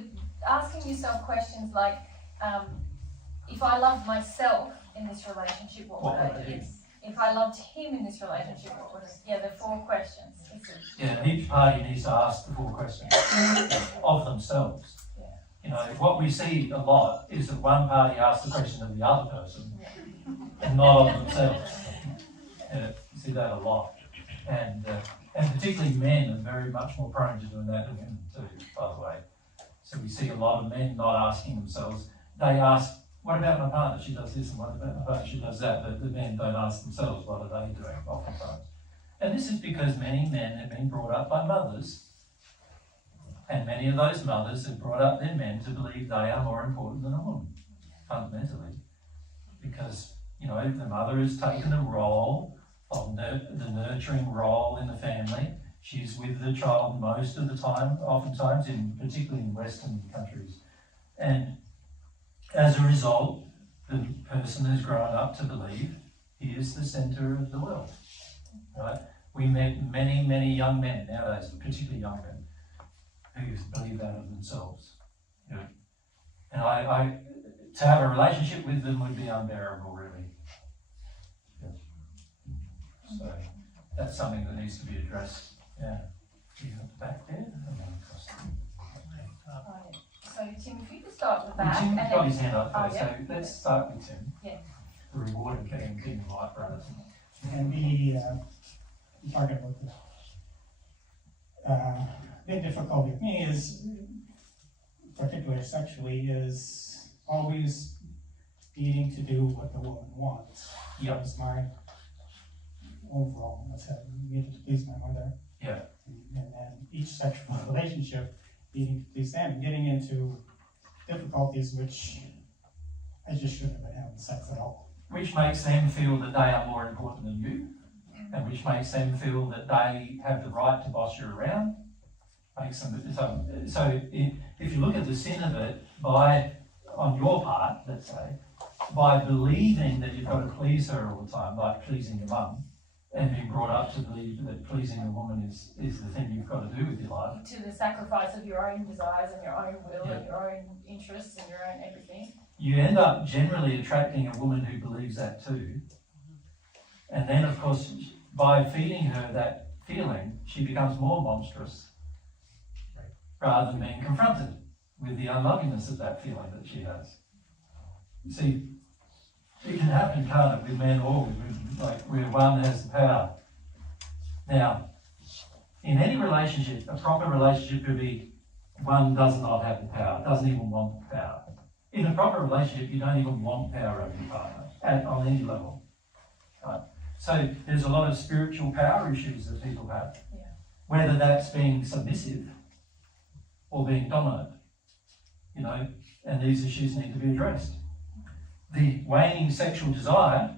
asking yourself questions like, if I loved myself in this relationship, what would I do? If I loved him in this relationship, what would I do? Yeah, the 4 questions. Yeah, each party needs to ask the 4 questions of themselves. Yeah. You know, what we see a lot is that one party asks the question of the other person and not of themselves. And you see that a lot. And particularly men are very much more prone to doing that than women too, by the way. So we see a lot of men not asking themselves. They ask, what about my partner? She does this, and what about my partner? She does that. But the men don't ask themselves, what are they doing oftentimes? And this is because many men have been brought up by mothers, and many of those mothers have brought up their men to believe they are more important than a woman, fundamentally. Because, you know, the mother has taken the role of the nurturing role in the family. She's with the child most of the time, oftentimes, particularly in Western countries. And as a result, the person has grown up to believe he is the centre of the world. Right? We met many, many young men nowadays, particularly young men, who believe that of themselves. You know? And I to have a relationship with them would be unbearable, really. Yeah. So that's something that needs to be addressed. Yeah. You got the back there? And then across Right. So Tim, if you could start with the well, back. Tim and got then, his hand up first, yeah. so let's start with Tim. Yeah. The reward of getting life for others. And I'm talking about the big difficulty with me is, particularly sexually, is always needing to do what the woman wants. Yep. That was my overall, I said, needed to please my mother. Yeah. And then each sexual relationship needing to please them, getting into difficulties which I just shouldn't have been having sex at all. Which makes them feel that they are more important than you, and which makes them feel that they have the right to boss you around. Makes them, so if you look at the sin of it, on your part, let's say, by believing that you've got to please her all the time, like pleasing your mum, and being brought up to believe that pleasing a woman is the thing you've got to do with your life. To the sacrifice of your own desires and your own will and your own interests and your own everything. You end up generally attracting a woman who believes that too. And then, of course, by feeding her that feeling, she becomes more monstrous rather than being confronted with the unlovingness of that feeling that she has. You see, it can happen, can't it, with men or with women, like where one has the power. Now, in any relationship, a proper relationship could be one does not have the power, doesn't even want the power. In a proper relationship, you don't even want power over your partner on any level. Right? So there's a lot of spiritual power issues that people have, whether that's being submissive or being dominant, you know, and these issues need to be addressed. the waning sexual desire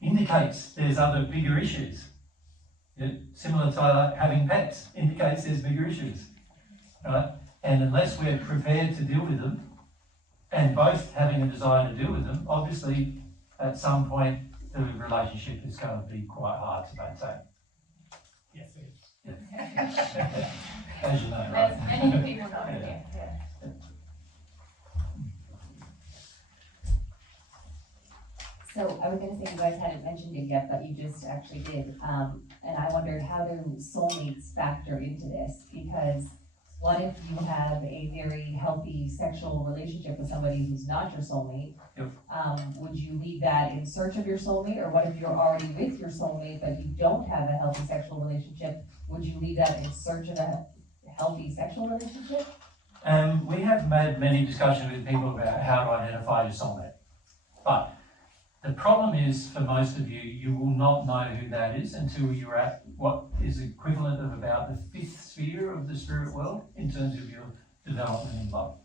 indicates there's other bigger issues. Yeah? Similar to having pets, indicates there's bigger issues. Right? And unless we're prepared to deal with them, and both having a desire to deal with them, obviously at some point the relationship is going to be quite hard to maintain. Yes, it is. As you know, right? As many people know, yeah. So I was gonna say you guys hadn't mentioned it yet, but you just actually did. And I wondered, how do soulmates factor into this? Because what if you have a very healthy sexual relationship with somebody who's not your soulmate? Yep. Would you leave that in search of your soulmate? Or what if you're already with your soulmate, but you don't have a healthy sexual relationship? Would you leave that in search of a healthy sexual relationship? We have had many discussions with people about how to identify your soulmate. But the problem is, for most of you, you will not know who that is until you're at what is equivalent of about the 5th sphere of the spirit world in terms of your development in love.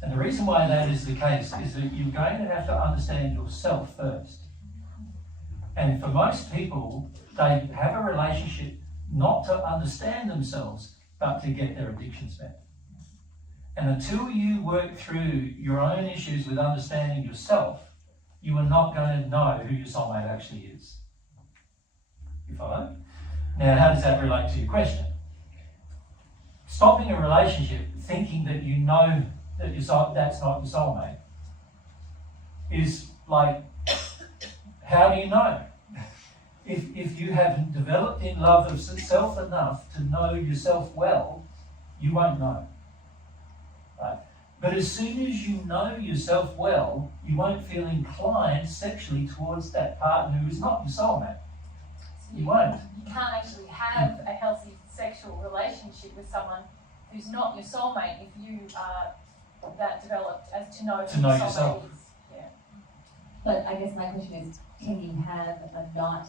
And the reason why that is the case is that you're going to have to understand yourself first. And for most people, they have a relationship not to understand themselves, but to get their addictions met. And until you work through your own issues with understanding yourself, you are not going to know who your soulmate actually is. You follow? Now, how does that relate to your question? Stopping a relationship thinking that you know that that's not your soulmate is like, how do you know? If you haven't developed in love of self enough to know yourself well, you won't know. Right? But as soon as you know yourself well, you won't feel inclined sexually towards that partner who is not your soulmate. You won't. You can't actually have a healthy sexual relationship with someone who's not your soulmate if you are that developed as to know who your yourself. soulmate is. Yeah. But I guess my question is, can you have a not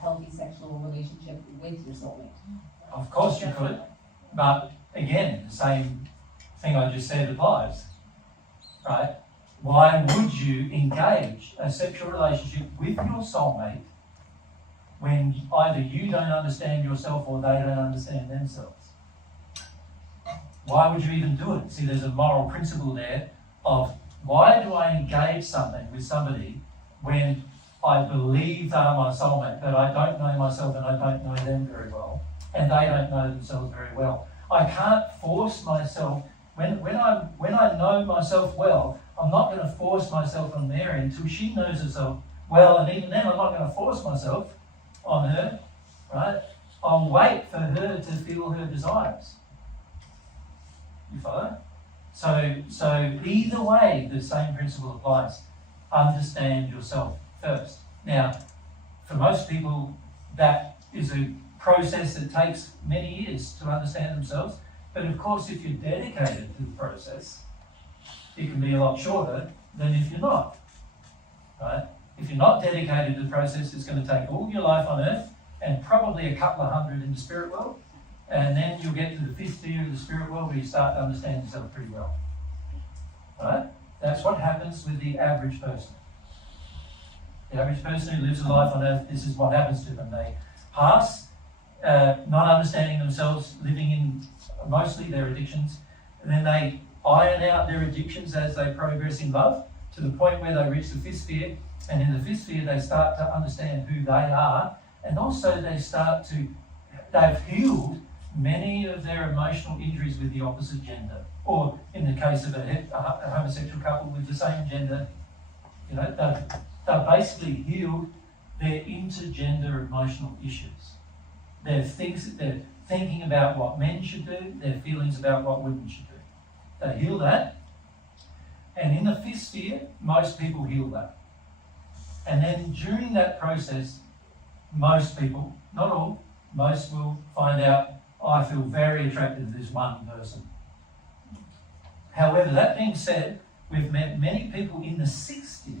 healthy sexual relationship with your soulmate? Of course you could. But again, the same thing I just said applies. Right? Why would you engage a sexual relationship with your soulmate when either you don't understand yourself or they don't understand themselves? Why would you even do it? See, there's a moral principle there of why do I engage something with somebody when I believe they are my soulmate, but I don't know myself and I don't know them very well, and they don't know themselves very well. I can't force myself, when I know myself well, I'm not going to force myself on there until she knows herself well, and even then I'm not going to force myself on her, right? I'll wait for her to feel her desires. You follow? So either way, the same principle applies. Understand yourself first. Now, for most people, that is a process that takes many years to understand themselves. But of course, if you're dedicated to the process, it can be a lot shorter than if you're not. Right? If you're not dedicated to the process, it's going to take all your life on earth and probably a couple of hundred in the spirit world. And then you'll get to the 5th sphere of the spirit world where you start to understand yourself pretty well. Right? That's what happens with the average person. The average person who lives a life on earth, this is what happens to them. They pass, not understanding themselves, living in mostly their addictions, and then they iron out their addictions as they progress in love to the point where they reach the 5th sphere, and in the 5th sphere they start to understand who they are, and also they've healed many of their emotional injuries with the opposite gender, or in the case of a homosexual couple with the same gender, you know, they've basically healed their intergender emotional issues. They're thinking about what men should do, their feelings about what women should do. They heal that, and in the 5th sphere, most people heal that. And then during that process, most people, not all, most will find out, I feel very attracted to this one person. However, that being said, we've met many people in the 6th sphere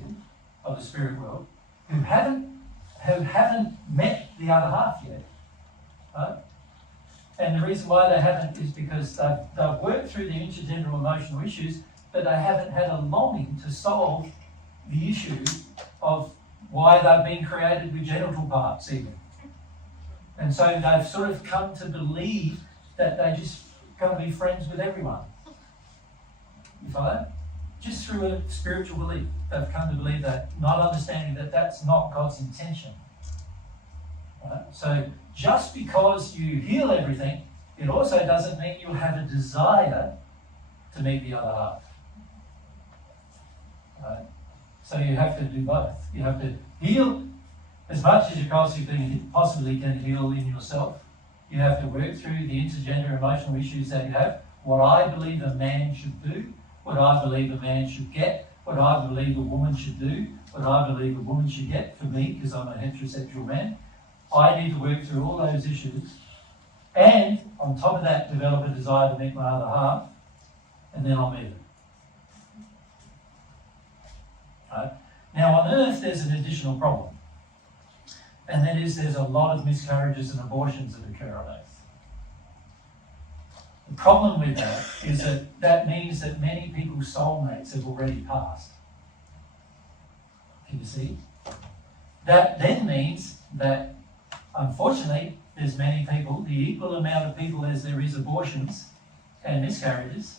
of the spirit world who haven't met the other half yet. Right? And the reason why they haven't is because they've worked through the intergender emotional issues, but they haven't had a longing to solve the issue of why they've been created with genital parts even. And so they've sort of come to believe that they're just going to be friends with everyone. You follow? Just through a spiritual belief. They've come to believe that, not understanding that that's not God's intention. Right? So just because you heal everything, it also doesn't mean you have a desire to meet the other half. Right? So you have to do both. You have to heal as much as you possibly can heal in yourself. You have to work through the intergender emotional issues that you have. What I believe a man should do, what I believe a man should get, what I believe a woman should do, what I believe a woman should get for me, because I'm a heterosexual man. I need to work through all those issues. And on top of that, develop a desire to meet my other half, and then I'll meet it. Right? Now on earth there's an additional problem. And that is there's a lot of miscarriages and abortions that occur on earth. The problem with that is that that means that many people's soulmates have already passed. Can you see? That then means that, unfortunately, there's many people, the equal amount of people as there is abortions and miscarriages,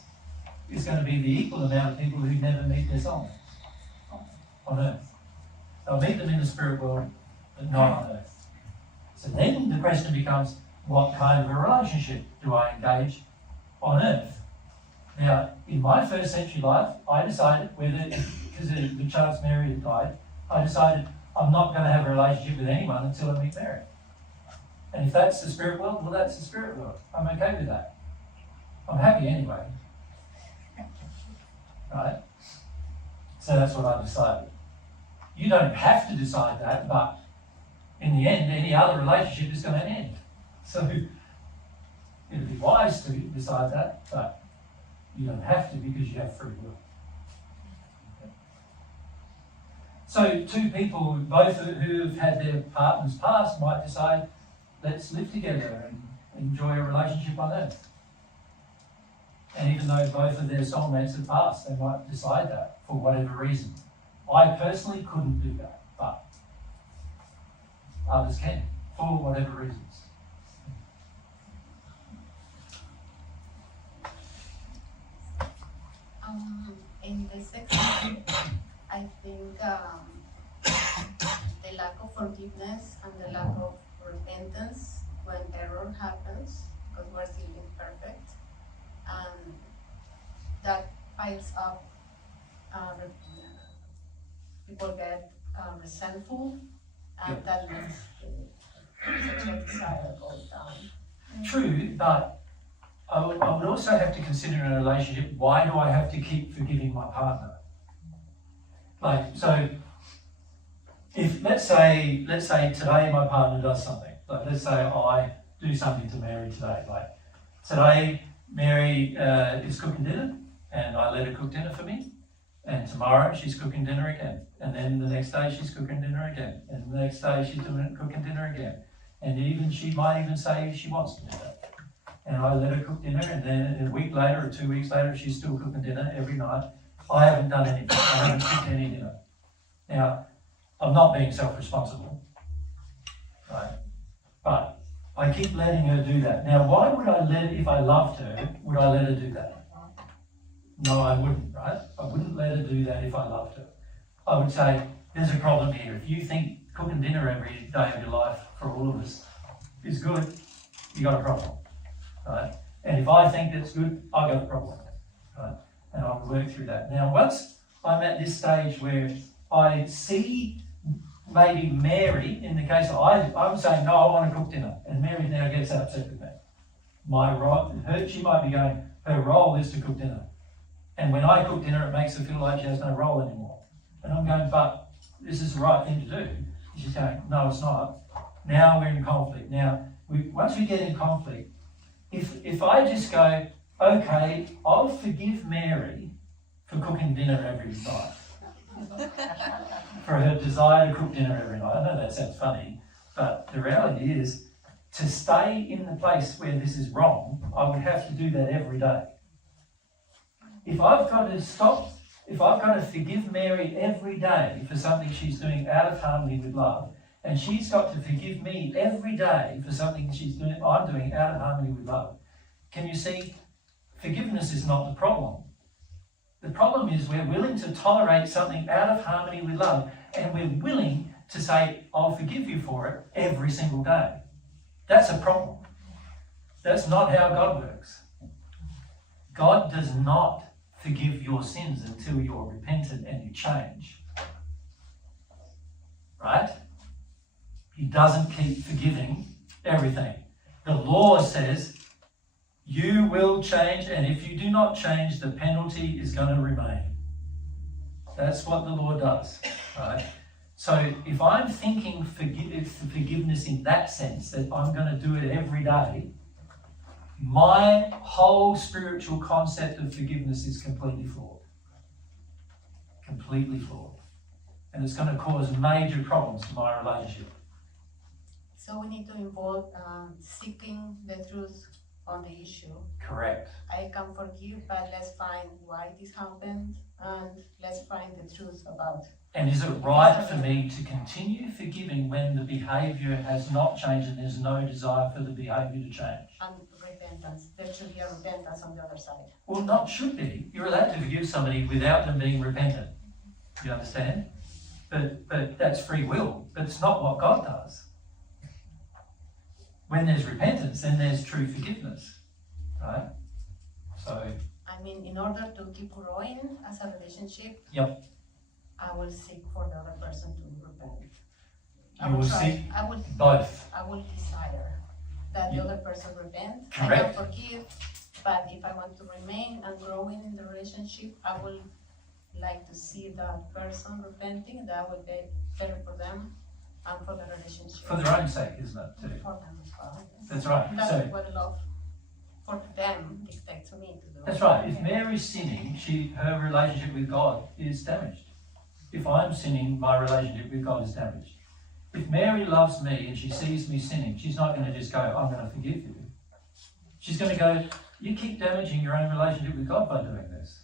is going to be the equal amount of people who never meet their soulmate on earth. They'll meet them in the spirit world, but not on earth. So then the question becomes, what kind of a relationship do I engage on earth? Now, in my first century life, I decided because of the chance Mary had died, I decided I'm not going to have a relationship with anyone until I meet Mary. And if that's the spirit world, well, that's the spirit world. I'm okay with that. I'm happy anyway. Right? So that's what I decided. You don't have to decide that, but in the end, any other relationship is going to end. So it would be wise to decide that, but you don't have to because you have free will. So two people, both who have had their partners pass, might decide, let's live together and enjoy a relationship on earth. And even though both of their soulmates have passed, they might decide that for whatever reason. I personally couldn't do that, but others can, for whatever reasons. In the sex issue, I think the lack of forgiveness and the lack of repentance when error happens, because we're still imperfect, and that piles up. People get resentful, and that leads to sexual desire goes down. True, but I would also have to consider in a relationship, why do I have to keep forgiving my partner? Like, so, if, let's say today my partner does something. Like, let's say I do something to Mary today. Like, today Mary is cooking dinner, and I let her cook dinner for me. And tomorrow she's cooking dinner again. And then the next day she's cooking dinner again. And the next day she's cooking dinner again. And she might even say she wants to do that. And I let her cook dinner, and then a week later or 2 weeks later, she's still cooking dinner every night. I haven't done anything. I haven't cooked any dinner. Now, I'm not being self-responsible, right? But I keep letting her do that. Now, why would I if I loved her, would I let her do that? No, I wouldn't, right? I wouldn't let her do that if I loved her. I would say, there's a problem here. If you think cooking dinner every day of your life for all of us is good, you got a problem, right? And if I think that's good, I've got a problem, right? And I'll work through that. Now, once I'm at this stage where I see maybe Mary, in the case of I'm saying, no, I want to cook dinner, and Mary now gets upset with me. She might be going, her role is to cook dinner. And when I cook dinner, it makes her feel like she has no role anymore. And I'm going, but this is the right thing to do. And she's going, no, it's not. Now we're in conflict. Now, once we get in conflict, if I just go, okay, I'll forgive Mary for cooking dinner every night, for her desire to cook dinner every night. I know that sounds funny, but the reality is, to stay in the place where this is wrong, I would have to do that every day. if I've got to forgive Mary every day for something she's doing out of harmony with love, and she's got to forgive me every day for something I'm doing out of harmony with love, can you see? Forgiveness is not the problem. The problem is we're willing to tolerate something out of harmony with love, and we're willing to say, I'll forgive you for it every single day. That's a problem. That's not how God works. God does not forgive your sins until you're repentant and you change. Right? He doesn't keep forgiving everything. The law says you will change, and if you do not change, the penalty is going to remain. That's what the law does. Right? So if I'm thinking forgiveness in that sense, that I'm going to do it every day, my whole spiritual concept of forgiveness is completely flawed. Completely flawed. And it's going to cause major problems to my relationship. So we need to involve seeking the truth on the issue. Correct. I can forgive, but let's find why this happened, and let's find the truth about. And is it right for me to continue forgiving when the behaviour has not changed and there's no desire for the behaviour to change? And repentance. There should be a repentance on the other side. Well, not should be. You're allowed to forgive somebody without them being repentant. You understand? But that's free will. But it's not what God does. When there's repentance, then there's true forgiveness. Right? So... I mean, in order to keep growing as a relationship, Yep. I will seek for the other person to repent. You will seek both. I will desire that the other person repent. Correct. I can forgive, but if I want to remain and growing in the relationship, I will like to see that person repenting. That would be better for them and for the relationship. For their own sake, isn't it? Too? For them as well. That's right. That's So, what love for them dictates to me to do. that's right. If Mary's sinning, her relationship with God is damaged. If I'm sinning, my relationship with God is damaged. If Mary loves me and she sees me sinning, she's not going to just go, I'm going to forgive you. She's going to go, you keep damaging your own relationship with God by doing this.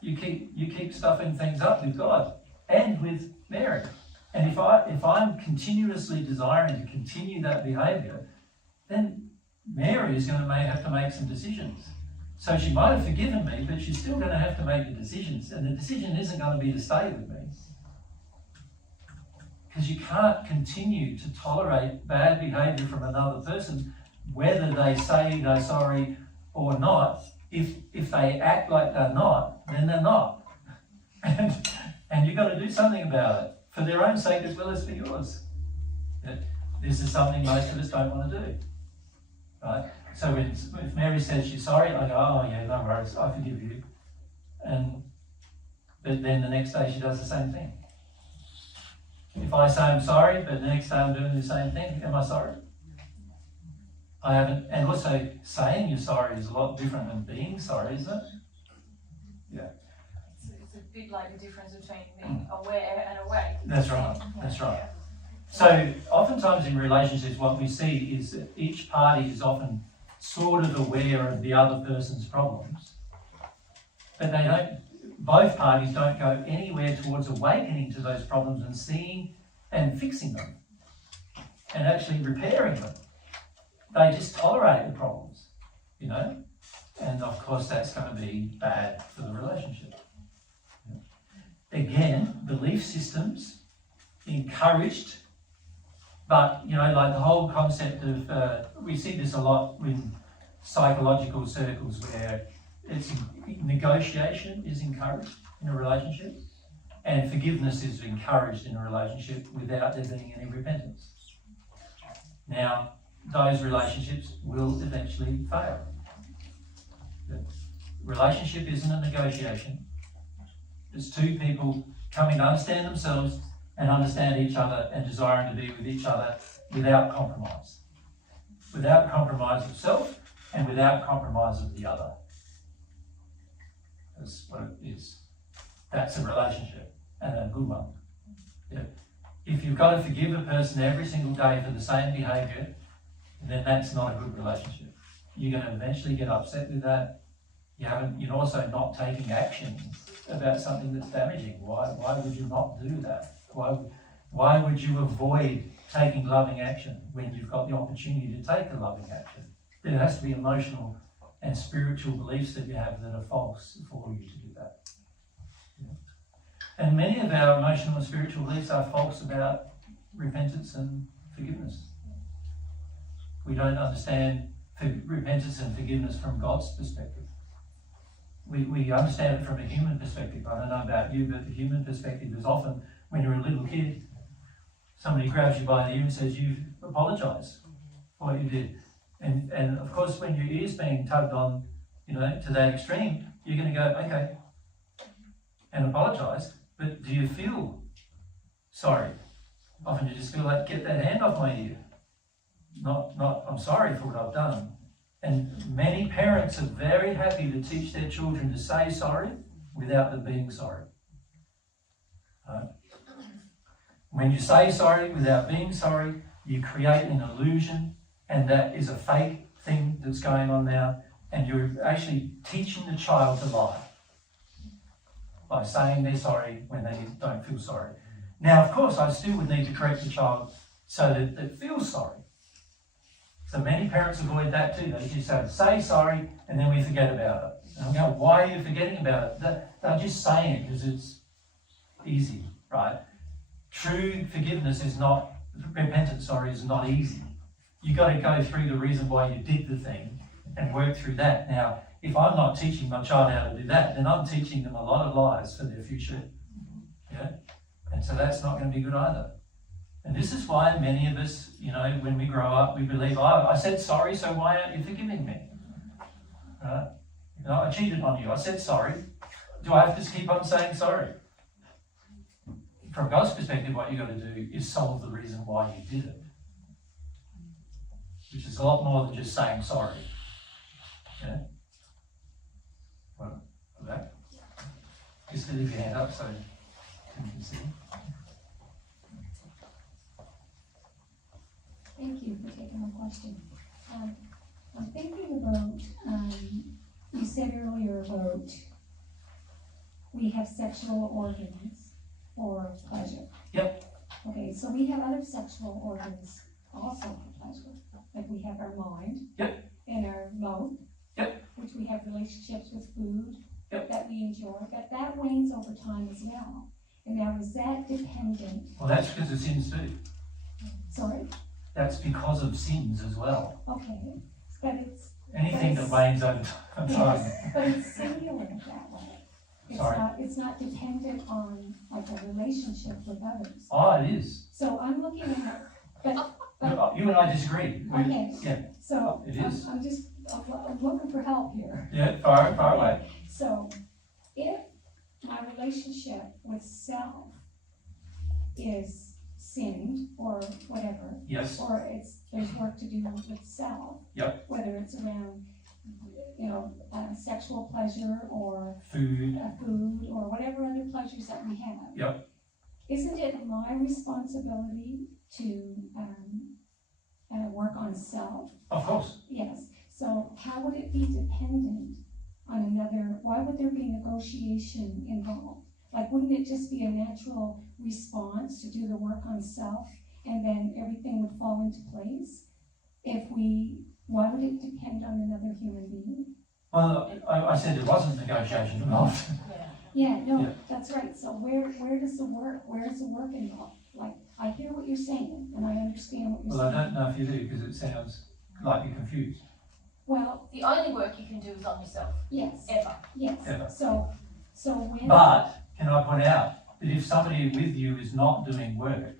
You keep stuffing things up with God and with Mary. And if I'm continuously desiring to continue that behaviour, then Mary is going to have to make some decisions. So she might have forgiven me, but she's still going to have to make the decisions. And the decision isn't going to be to stay with me. Because you can't continue to tolerate bad behaviour from another person, whether they say they're sorry or not. If they act like they're not, then they're not. And you've got to do something about it, for their own sake as well as for yours. This is something most of us don't want to do. Right? So if Mary says she's sorry, I go, oh yeah, no worries, I forgive you. But then the next day she does the same thing. If I say I'm sorry, but the next day I'm doing the same thing, am I sorry? I haven't. And also, saying you're sorry is a lot different than being sorry, isn't it? Yeah. It's a bit like the difference between being aware and awake. That's right. That's right. So oftentimes in relationships, what we see is that each party is often sort of aware of the other person's problems, but they don't. Both parties don't go anywhere towards awakening to those problems and seeing and fixing them and actually repairing them. They just tolerate the problems, you know, and of course that's going to be bad for the relationship. Again, belief systems encouraged, but you know, like the whole concept of we see this a lot in psychological circles where it's negotiation is encouraged in a relationship, and forgiveness is encouraged in a relationship without there being any repentance. Now, those relationships will eventually fail. The relationship isn't a negotiation. It's two people coming to understand themselves and understand each other and desiring to be with each other without compromise. Without compromise of self and without compromise of the other. That's what it is. That's a relationship, and a good one. Yeah. If you've got to forgive a person every single day for the same behaviour, then that's not a good relationship. You're going to eventually get upset with that, You're also not taking action about something that's damaging. Why would you not do that? Why would you avoid taking loving action when you've got the opportunity to take the loving action? There has to be emotional and spiritual beliefs that you have that are false for you to do that. Yeah. And many of our emotional and spiritual beliefs are false about repentance and forgiveness. We don't understand repentance and forgiveness from God's perspective. We understand it from a human perspective. I don't know about you, but the human perspective is often when you're a little kid, somebody grabs you by the ear and says, you apologise for what you did. And of course, when your ear's being tugged on, to that extreme, you're going to go, okay, and apologise. But do you feel sorry? Often you just feel like, get that hand off my ear. Not I'm sorry for what I've done. And many parents are very happy to teach their children to say sorry without them being sorry. When you say sorry without being sorry, you create an illusion, and that is a fake thing that's going on now, and you're actually teaching the child to lie by saying they're sorry when they don't feel sorry. Now, of course, I still would need to correct the child so that it feels sorry. So many parents avoid that too. They just say sorry, and then we forget about it. And I go, why are you forgetting about it? They're just saying it because it's easy, right? True forgiveness is not, repentance, is not easy. You've got to go through the reason why you did the thing and work through that. Now, if I'm not teaching my child how to do that, then I'm teaching them a lot of lies for their future. Yeah? And so that's not going to be good either. And this is why many of us, when we grow up, we believe, I said sorry, so why aren't you forgiving me? Right? I cheated on you. I said sorry. Do I have to keep on saying sorry? From God's perspective, what you've got to do is solve the reason why you did it. Which is a lot more than just saying sorry. Yeah? Well, for that. Just leave your hand up so Tim can see. Thank you for taking my question. I'm thinking about, you said earlier about we have sexual organs for pleasure. Yep. Okay, so we have other sexual organs also for pleasure. Like we have our mind. Yep. And our mouth. Yep. Which we have relationships with food. Yep. That we enjoy, but that wanes over time as well. And now is that dependent? Well, that's because of sins too. Sorry? That's because of sins as well. Okay, but it's... Anything that wanes over time. Yes, but it's singular that way. Sorry? It's not dependent on like a relationship with others. Oh, it is. So I'm looking at, but you and I disagree. Okay. Yeah. So it is. I'm looking for help here. Yeah, far away. So if my relationship with self is sinned or whatever, yes, or there's work to do with self, yep, whether it's around sexual pleasure or food or whatever other pleasures that we have. Yep. Isn't it my responsibility to work on self? Of course. Yes. So how would it be dependent on another? Why would there be negotiation involved? Like, wouldn't it just be a natural response to do the work on self, and then everything would fall into place? Why would it depend on another human being? Well, I said there wasn't negotiation involved. Yeah, no, that's right. So where is the work involved? Like, I hear what you're saying, and I understand what you're saying. Well, I don't know if you do, because it sounds like you're confused. Well, the only work you can do is on yourself. Yes. Ever. Yes. Ever. So when... But, can I point out, that if somebody with you is not doing work,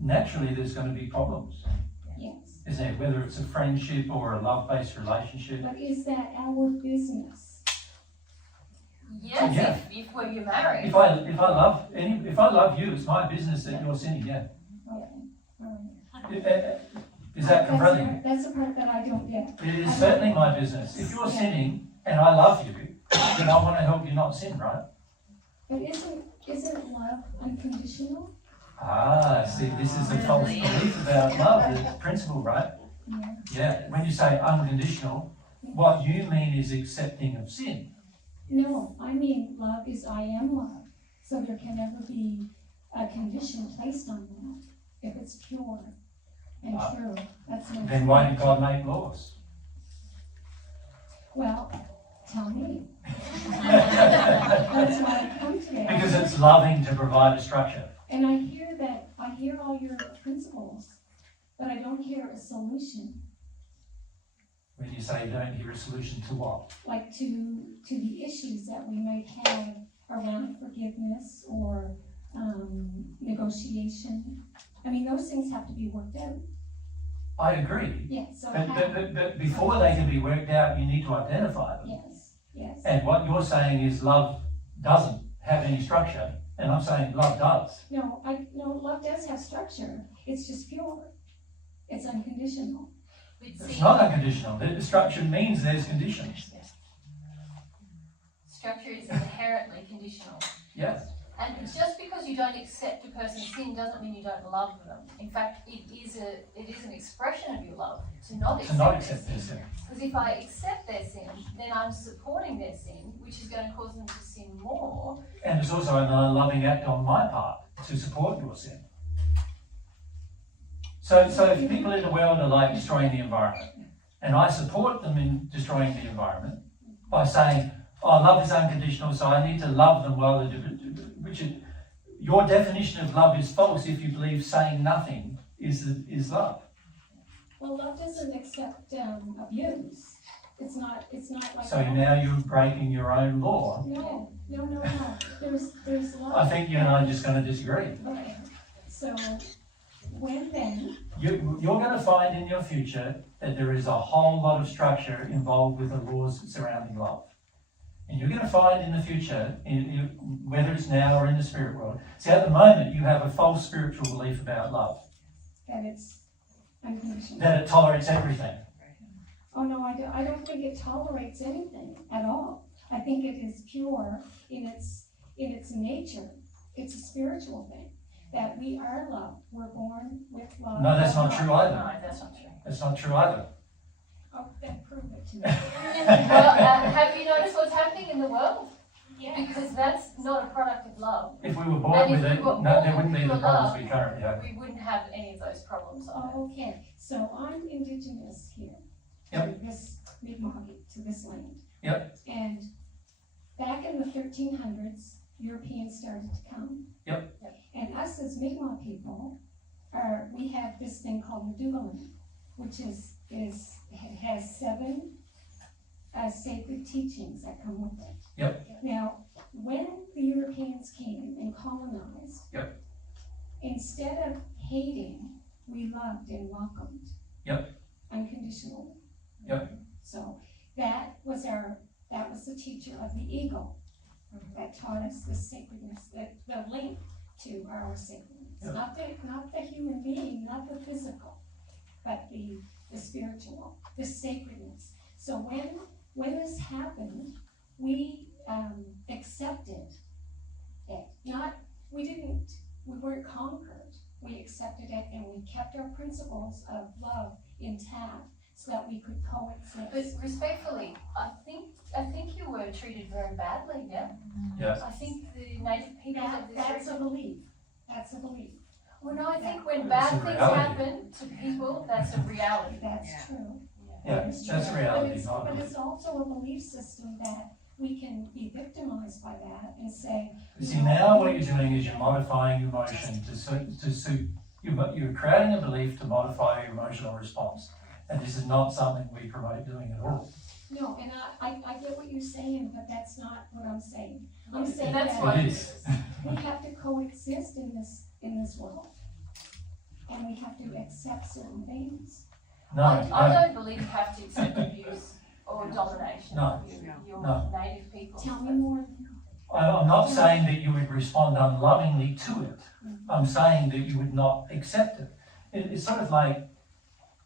naturally there's going to be problems. Yes. Isn't there? Whether it's a friendship or a love-based relationship. But is that our business? Yes, yeah. if you're married. If I love you, it's my business that you're sinning, yeah. Okay. Is that confronting you? That's the part that I don't get. It is certainly my business. If you're sinning and I love you, then I want to help you not sin, right? But isn't love unconditional? Ah, see, this is a false belief about love, the principle, right? Yeah. Yeah, when you say unconditional, What you mean is accepting of sin. No, I mean love is I am love. So there can never be a condition placed on that if it's pure and true. That's my Then why did God make laws? Well, tell me. That's why I come today. Because it's loving to provide a structure. And I hear all your principles, but I don't hear a solution. When you say you don't hear a solution to what? Like to the issues that we might have around forgiveness or negotiation. I mean, those things have to be worked out. I agree. Yeah, so But before they can be worked out, you need to identify them. yes. And what you're saying is love doesn't have any structure, and I'm saying love does. No, love does have structure. It's just pure. It's unconditional. It's not unconditional. The structure means there's conditions. Structure is inherently conditional. Yes. And just because you don't accept a person's sin doesn't mean you don't love them. In fact, it is an expression of your love to not accept their sin. Because if I accept their sin, then I'm supporting their sin, which is going to cause them to sin more. And it's also a loving act on my part to support your sin. So if people in the world are like destroying the environment, and I support them in destroying the environment by saying, oh, love is unconditional, so I need to love them while they do it, your definition of love is false if you believe saying nothing is love. Well, love doesn't accept abuse. It's not like So that. now you're breaking your own law. No. There's love. I think you and I are just going to disagree. Okay. So when then? You're going to find in your future that there is a whole lot of structure involved with the laws surrounding love. And you're going to find in the future, whether it's now or in the spirit world, see, at the moment you have a false spiritual belief about love. That it's unconditional. That it tolerates everything. Oh no, I don't think it tolerates anything at all. I think it is pure in its nature. It's a spiritual thing. That we are love. We're born with love. No, that's not true either. No, that's not true. That's not true either. Oh, then prove it to me. Well, have you noticed what's happening in the world? Yeah. Because that's not a product of love. If we were born with it, there wouldn't be the problems we currently have. We wouldn't have any of those problems. Oh, okay. So I'm indigenous here. Yep. To this Mi'kmaq, to this land. Yep. And back in the 1300s, Europeans started to come. Yep. And us as Mi'kmaq people, we have this thing called Medugaland, which has 7 sacred teachings that come with it. Yep. Now, when the Europeans came and colonized, yep, instead of hating, we loved and welcomed. Yep. Unconditionally. Yep. So that was the teacher of the eagle that taught us the sacredness, the link to our sacredness. Yep. Not the human being, not the physical, but the spiritual, the sacredness. So when this happened, we accepted it. We weren't conquered. We accepted it and we kept our principles of love intact so that we could coexist. But respectfully, I think you were treated very badly, yeah? Yes. I think the native people of this That's a region. belief. That's a belief. Well, no, I think when It's bad a things reality. happen to people, that's a reality. That's true. Yeah, It's that's true. reality, But not it's belief. also a belief system that we can be victimized by that and say. You see, now what you're doing is you're modifying emotion to suit. You're creating a belief to modify your emotional response. And this is not something we promote doing at all. No, and I get what you're saying, but that's not what I'm saying. I'm saying That's that what It is. we have to coexist in this world. And we have to accept certain things. No, I no. don't believe you have to accept abuse or domination No. of your native people. Tell me more. I'm not saying that you would respond unlovingly to it. I'm saying that you would not accept it. It's sort of like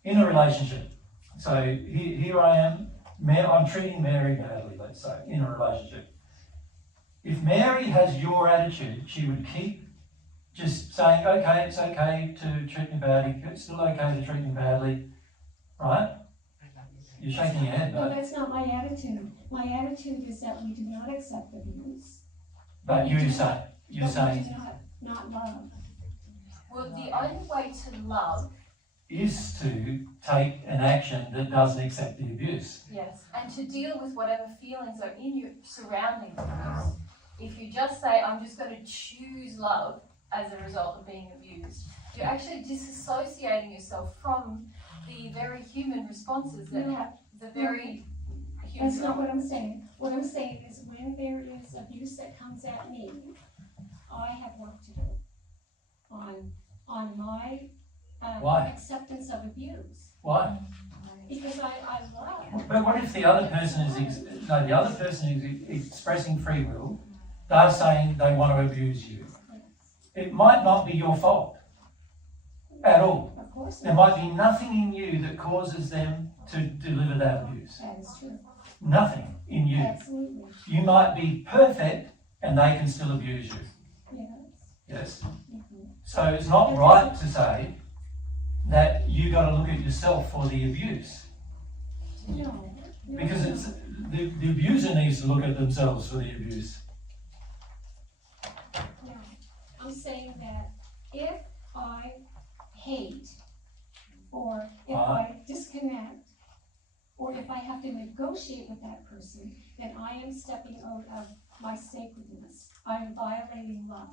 in a relationship. So here I am, I'm treating Mary badly, let's say, in a relationship. If Mary has your attitude, she would keep just saying, okay, it's okay to treat me badly, it's still okay to treat me badly, right? You're shaking your head, No, but, that's not my attitude. My attitude is that we do not accept abuse. but you say, But we do not love. Well, the only way to love, is to take an action that doesn't accept the abuse. yes, and to deal with whatever feelings are in you surrounding abuse. If you just say, I'm just going to choose love as a result of being abused, you're actually disassociating yourself from the very human responses that have the very human. That's not what I'm saying. What I'm saying is when there is abuse that comes at me, I have work to do on my Why? acceptance of abuse. Why? Because I love. But what if the other person is expressing free will, they're saying they want to abuse you? It might not be your fault at all. Of course There might be nothing in you that causes them to deliver that abuse. That is true. Nothing in you. Absolutely. You might be perfect and they can still abuse you. Yes. Yes? Mm-hmm. So it's not right to say that you got to look at yourself for the abuse. No. Because it's the abuser needs to look at themselves for the abuse. No. I'm saying that if I hate, or if I disconnect, or if I have to negotiate with that person, then I am stepping out of my sacredness. I am violating love.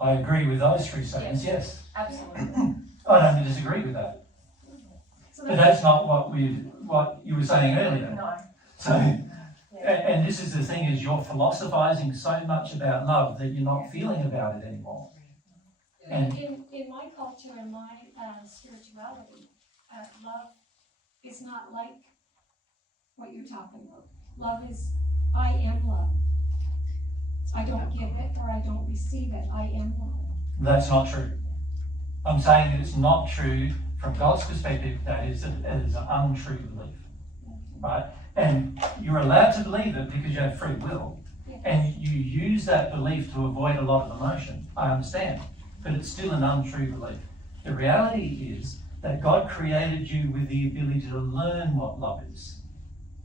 I agree with those three statements, yes. Absolutely. I don't disagree with that. So But that's not what you were saying earlier. No. So, and this is the thing, is you're philosophizing so much about love that you're not feeling about it anymore. And in my culture and my spirituality, love is not like what you're talking about. Love is, I am love. I don't give it or I don't receive it. I am love. that's not true. I'm saying that it's not true from God's perspective. That is an untrue belief, right? And you're allowed to believe it because you have free will, and you use that belief to avoid a lot of emotion. I understand, but it's still an untrue belief. The reality is that God created you with the ability to learn what love is,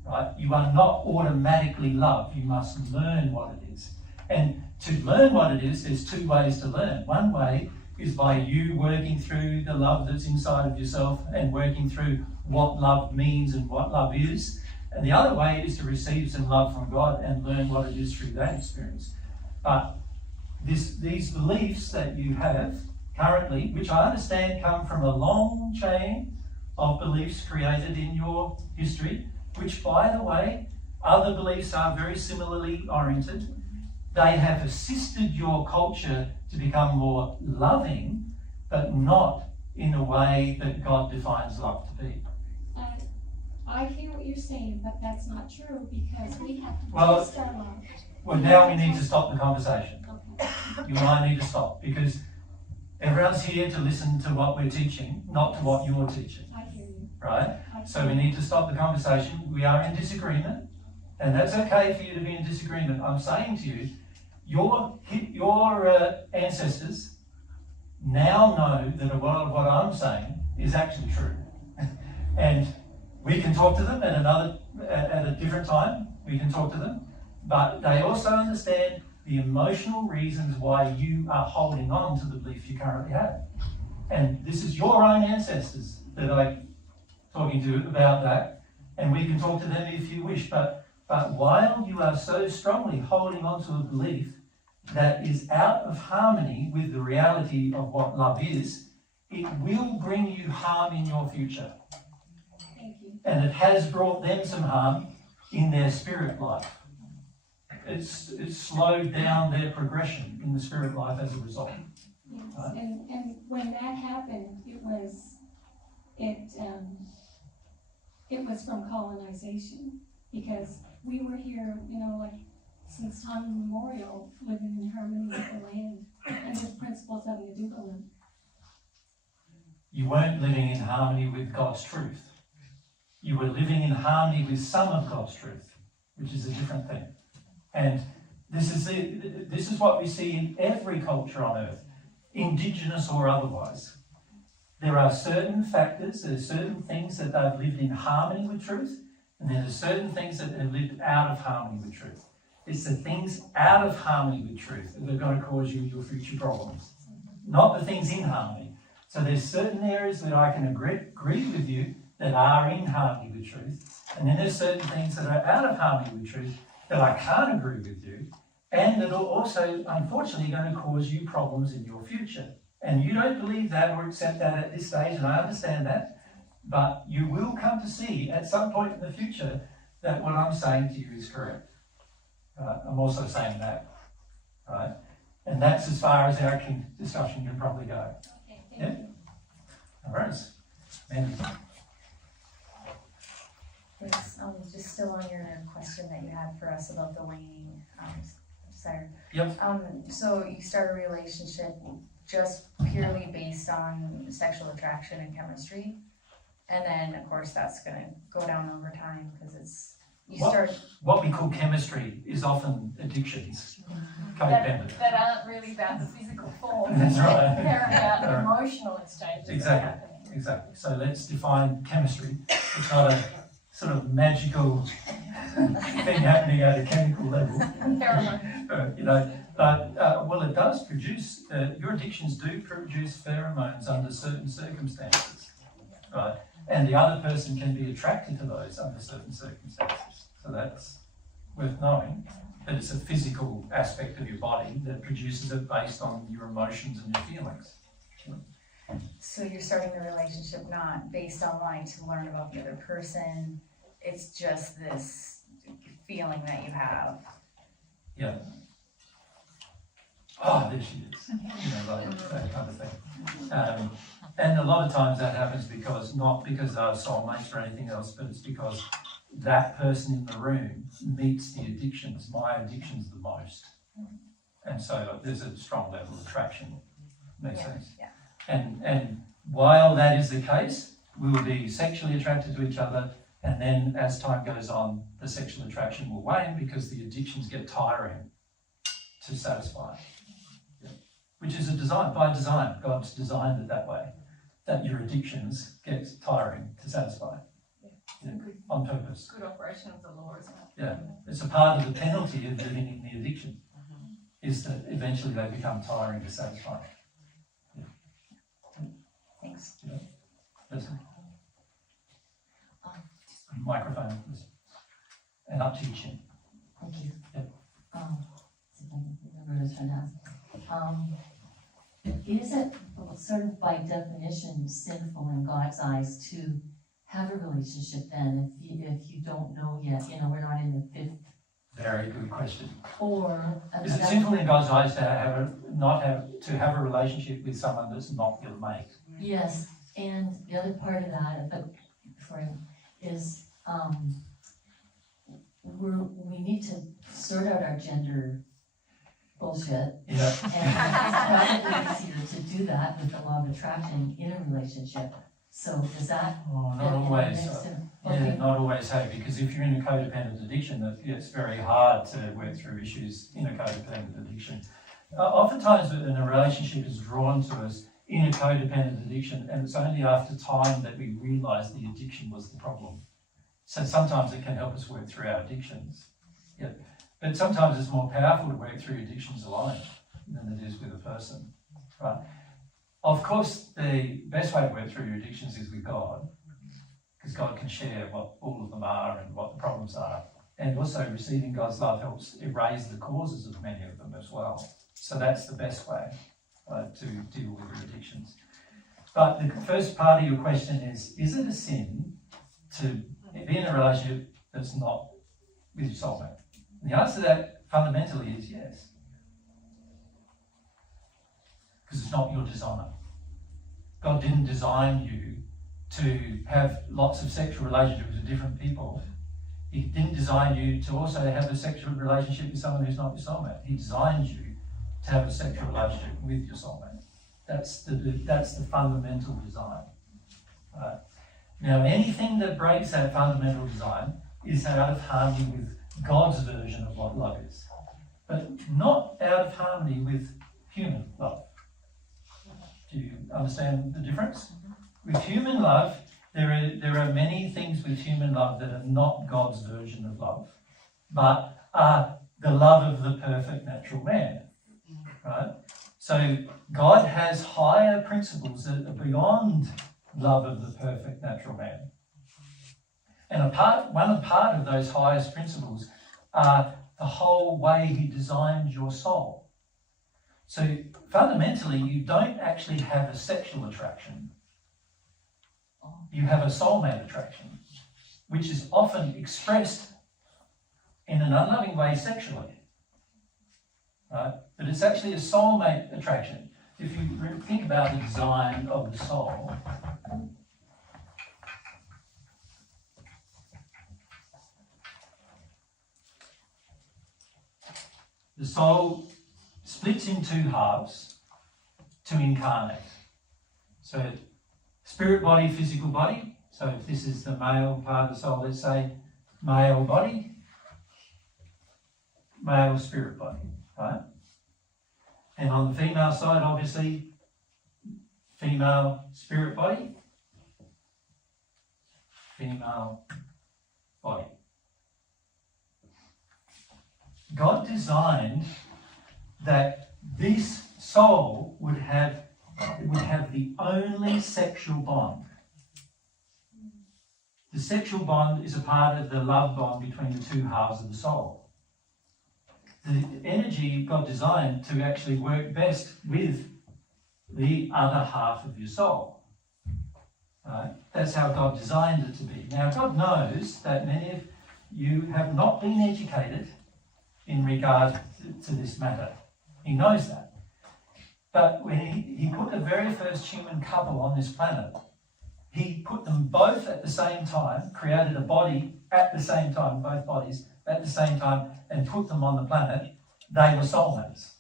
right? You are not automatically loved. You must learn what it is. And to learn what it is, there's two ways to learn. One way is by you working through the love that's inside of yourself and working through what love means and what love is. And the other way is to receive some love from God and learn what it is through that experience. But these beliefs that you have currently, which I understand come from a long chain of beliefs created in your history, which, by the way, other beliefs are very similarly oriented. They have assisted your culture to become more loving, but not in a way that God defines love to be. I hear what you're saying, but that's not true because we have to test our love. Well, now we need to stop the conversation. Okay. You and I need to stop because everyone's here to listen to what we're teaching, not to what you're teaching. I hear you. Right? So we need to stop the conversation. We are in disagreement, and that's okay for you to be in disagreement. I'm saying to you, your ancestors now know that a lot of what I'm saying is actually true. And we can talk to them at a different time. We can talk to them, but they also understand the emotional reasons why you are holding on to the belief you currently have. And this is your own ancestors that I'm talking to about that, and we can talk to them if you wish. But while you are so strongly holding on to a belief that is out of harmony with the reality of what love is, it will bring you harm in your future. Thank you. And it has brought them some harm in their spirit life. It's slowed down their progression in the spirit life as a result. Yes. Right? And when that happened, it was from colonization because we were here, like since time immemorial, living in harmony with the land and with principles of Yadugalim. You weren't living in harmony with God's truth. You were living in harmony with some of God's truth, which is a different thing. And this is what we see in every culture on earth, indigenous or otherwise. there are certain factors, there are certain things that they've lived in harmony with truth, and there are certain things that have lived out of harmony with truth. It's the things out of harmony with truth that are going to cause you your future problems, not the things in harmony. So there's certain areas that I can agree with you that are in harmony with truth, and then there's certain things that are out of harmony with truth that I can't agree with you, and that are also, unfortunately, going to cause you problems in your future. And you don't believe that or accept that at this stage, and I understand that, but you will come to see at some point in the future that what I'm saying to you is correct. I'm also saying that, right? And that's as far as our discussion can probably go. Okay, thank Yeah? you. All right. Mandy. Thanks. Just still on your question that you had for us about the waning desire. Yep. So you start a relationship just purely based on sexual attraction and chemistry, and then of course that's going to go down over time because it's What we call chemistry is often addictions, codependent. That aren't really about the physical form. That's right. They're about emotional exchanges. Exactly. Exactly. So let's define chemistry. It's not a sort of magical thing happening at a chemical level. Well, it does produce, your addictions do produce pheromones under certain circumstances, right? And the other person can be attracted to those under certain circumstances. So that's worth knowing. But it's a physical aspect of your body that produces it based on your emotions and your feelings. So you're starting the relationship not based on wanting to learn about the other person, it's just this feeling that you have. Yeah. Oh, there she is. Like that kind of thing. And a lot of times that happens not because they're soulmates or anything else, but it's because that person in the room meets the addictions, my addictions the most. And so there's a strong level of attraction. Makes sense? Yeah. And while that is the case, we will be sexually attracted to each other, and then as time goes on, the sexual attraction will wane because the addictions get tiring to satisfy. Yeah. Which is by design. God's designed it that way, that your addictions get tiring to satisfy. Yeah. On purpose. Good operation of the law, isn't it? Yeah. It's a part of the penalty of living in the addiction, is that eventually they become tiring to satisfy. Thanks. Yeah. Listen. Microphone, please. And up to your chin. Thank you. Yep. See if I can remember this one now. Is it sort of by definition sinful in God's eyes to have a relationship then if you don't know yet? We're not in the fifth. Very good question. Or is it sinful in God's eyes to have a relationship with someone that's not your mate? Yes, and the other part of that, is we need to sort out our gender bullshit. Yeah. And it's probably easier to do that with the law of attraction in a relationship. So is that? Oh, not always. Yeah, not always. Hey, because if you're in a codependent addiction, it's very hard to work through issues in a codependent addiction. Oftentimes, when a relationship is drawn to us in a codependent addiction, and it's only after time that we realise the addiction was the problem. So sometimes it can help us work through our addictions. Yeah. But sometimes it's more powerful to work through addictions alone than it is with a person. Right? Of course, the best way to work through your addictions is with God, because God can share what all of them are and what the problems are. And also receiving God's love helps erase the causes of many of them as well. So that's the best way to deal with your addictions. But the first part of your question is it a sin to be in a relationship that's not with your soulmate? And the answer to that fundamentally is yes. Because it's not your design. God didn't design you to have lots of sexual relationships with different people. He didn't design you to also have a sexual relationship with someone who's not your soulmate. He designed you to have a sexual relationship with your soulmate. That's the fundamental design. Now, anything that breaks that fundamental design is out of harmony with God's version of what love is, but not out of harmony with human love. Do you understand the difference? with human love, there are many things with human love that are not God's version of love, but are the love of the perfect natural man, right? So God has higher principles that are beyond love of the perfect natural man. And one part of those highest principles are the whole way he designed your soul. So fundamentally, you don't actually have a sexual attraction. You have a soulmate attraction, which is often expressed in an unloving way sexually. Right? But it's actually a soulmate attraction. If you think about the design of the soul, the soul splits in two halves to incarnate. So spirit body, physical body. So if this is the male part of the soul, let's say male body, male spirit body, right? And on the female side, obviously, female spirit body, female body. God designed that this soul would have the only sexual bond. The sexual bond is a part of the love bond between the two halves of the soul. The energy God designed to actually work best with the other half of your soul. Right? That's how God designed it to be. Now, God knows that many of you have not been educated in regard to this matter. He knows that. But when he put the very first human couple on this planet, he put them both at the same time, created a body at the same time, both bodies at the same time, and put them on the planet. They were soulmates.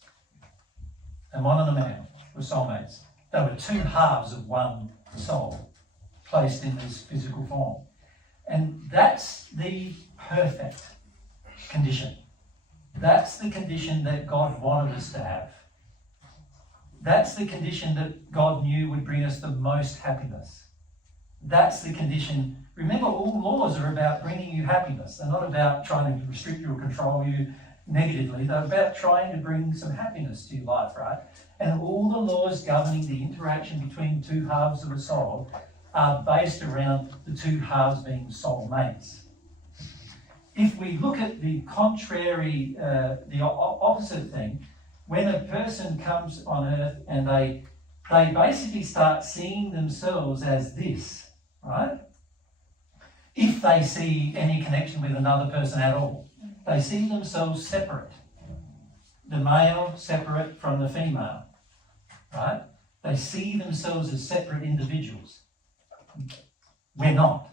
A woman and a man were soulmates. They were two halves of one soul placed in this physical form. And that's the perfect condition. That's the condition that God wanted us to have. That's the condition that God knew would bring us the most happiness. That's the condition. Remember, all laws are about bringing you happiness. They're not about trying to restrict you or control you negatively. They're about trying to bring some happiness to your life, right? And all the laws governing the interaction between two halves of a soul are based around the two halves being soulmates. If we look at the contrary, the opposite thing, when a person comes on earth and they basically start seeing themselves as this, right? If they see any connection with another person at all, they see themselves separate. The male separate from the female, right? They see themselves as separate individuals. We're not.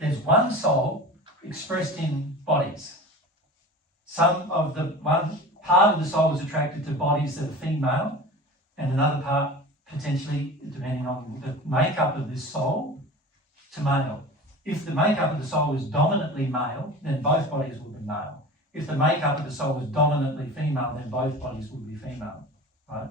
There's one soul expressed in bodies. One part of the soul is attracted to bodies that are female, and another part, potentially, depending on the makeup of this soul, to male. If the makeup of the soul is dominantly male, then both bodies will be male. If the makeup of the soul is dominantly female, then both bodies will be female. Right?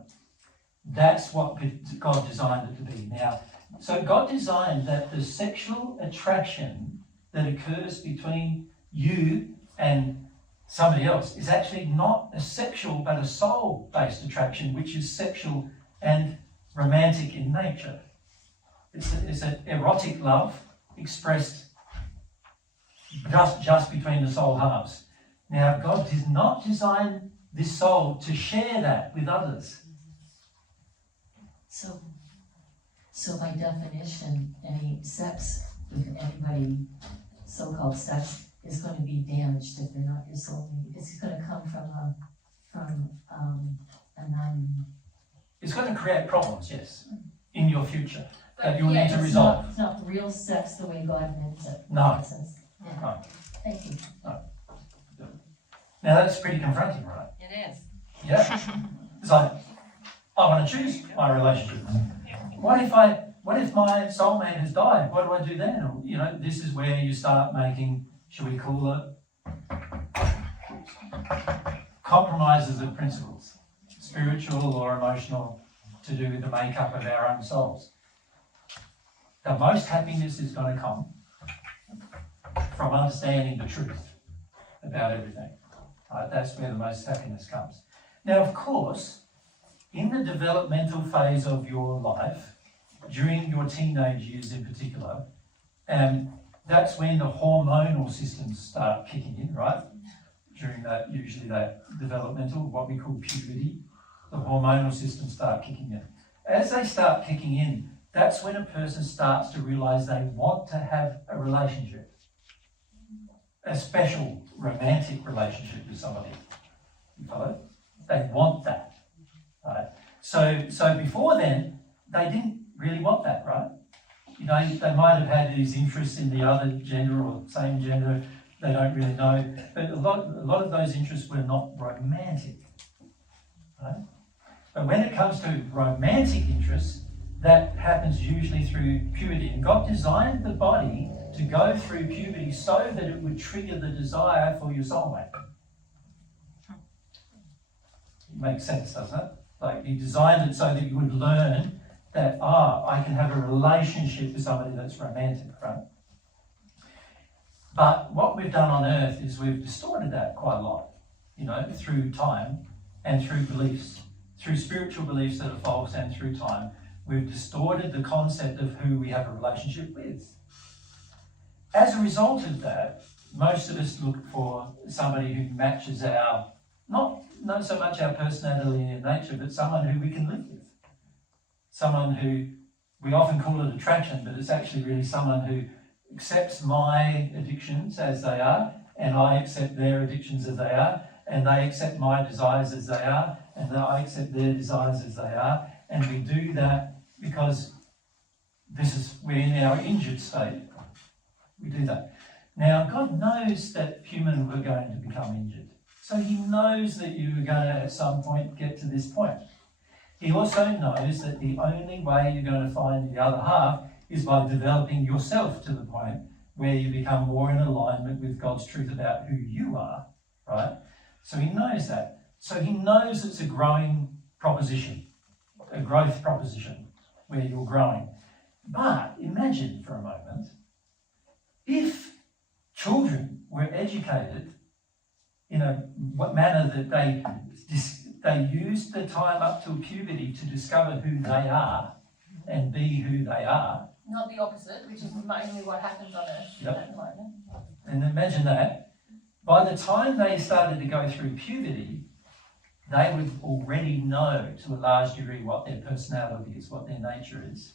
That's what God designed it to be. Now, so God designed that the sexual attraction that occurs between you and somebody else is actually not a sexual but a soul-based attraction, which is sexual and romantic in nature. It's an erotic love expressed just between the soul halves. Now, God did not design this soul to share that with others. So by definition, any sex with anybody, so-called sex, is going to be damaged if they're not your soulmate. It's going to come from a non. It's going to create problems, yes, in your future that you'll need to resolve. It's not real sex the way God meant it. No. Yeah. No. Thank you. No. Now that's pretty confronting, right? It is. Yeah. It's like, I want to choose my relationship. What if my soulmate has died? What do I do then? Or, this is where you start making, should we call it, compromises of principles, spiritual or emotional, to do with the makeup of our own souls. The most happiness is going to come from understanding the truth about everything. Right? That's where the most happiness comes. Now, of course, in the developmental phase of your life, during your teenage years in particular, that's when the hormonal systems start kicking in, right? During that, usually that developmental, what we call puberty, the hormonal systems start kicking in. As they start kicking in, that's when a person starts to realize they want to have a relationship, a special romantic relationship with somebody. You follow? They want that, right? So before then, they didn't really want that, right? You know, they might have had these interests in the other gender or same gender, they don't really know, but a lot of those interests were not romantic, right? But when it comes to romantic interests, that happens usually through puberty. And God designed the body to go through puberty so that it would trigger the desire for your soulmate. It makes sense, doesn't it? Like He designed it so that you would learn that, I can have a relationship with somebody that's romantic, right? But what we've done on earth is we've distorted that quite a lot, you know, through time and through beliefs, through spiritual beliefs that are false and through time. We've distorted the concept of who we have a relationship with. As a result of that, most of us look for somebody who matches our, not so much our personality and nature, but someone who we can live with. Someone who, we often call it attraction, but it's actually really someone who accepts my addictions as they are, and I accept their addictions as they are, and they accept my desires as they are, and I accept their desires as they are, and we do that because we're in our injured state. We do that. Now, God knows that humans were going to become injured. So He knows that you are going to at some point get to this point. He also knows that the only way you're going to find the other half is by developing yourself to the point where you become more in alignment with God's truth about who you are, right? So He knows that. So He knows it's a growing proposition, a growth proposition, where you're growing. But imagine for a moment, if children were educated in a manner that they used the time up till puberty to discover who they are and be who they are. Not the opposite, which is mainly what happens on Earth at the moment. And imagine that. By the time they started to go through puberty, they would already know to a large degree what their personality is, what their nature is.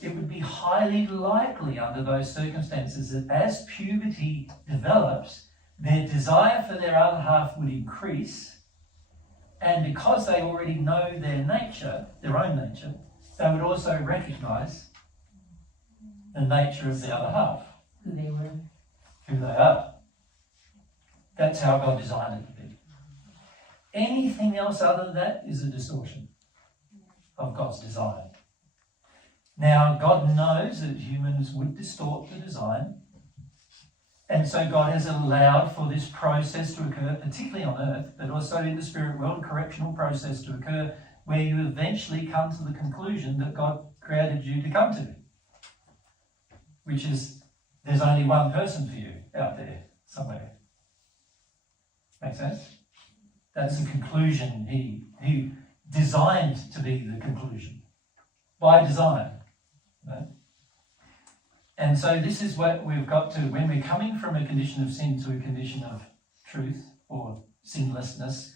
It would be highly likely under those circumstances that as puberty develops, their desire for their other half would increase, and because they already know their nature, their own nature, they would also recognise the nature of the other half. Who they were. Who they are. That's how God designed it to be. Anything else other than that is a distortion of God's design. Now, God knows that humans would distort the design, and so God has allowed for this process to occur, particularly on earth, but also in the spirit world, a correctional process to occur, where you eventually come to the conclusion that God created you to come to, which is there's only one person for you out there somewhere. Make sense? That's the conclusion he designed to be the conclusion by design. Right? And so this is what we've got to, when we're coming from a condition of sin to a condition of truth or sinlessness,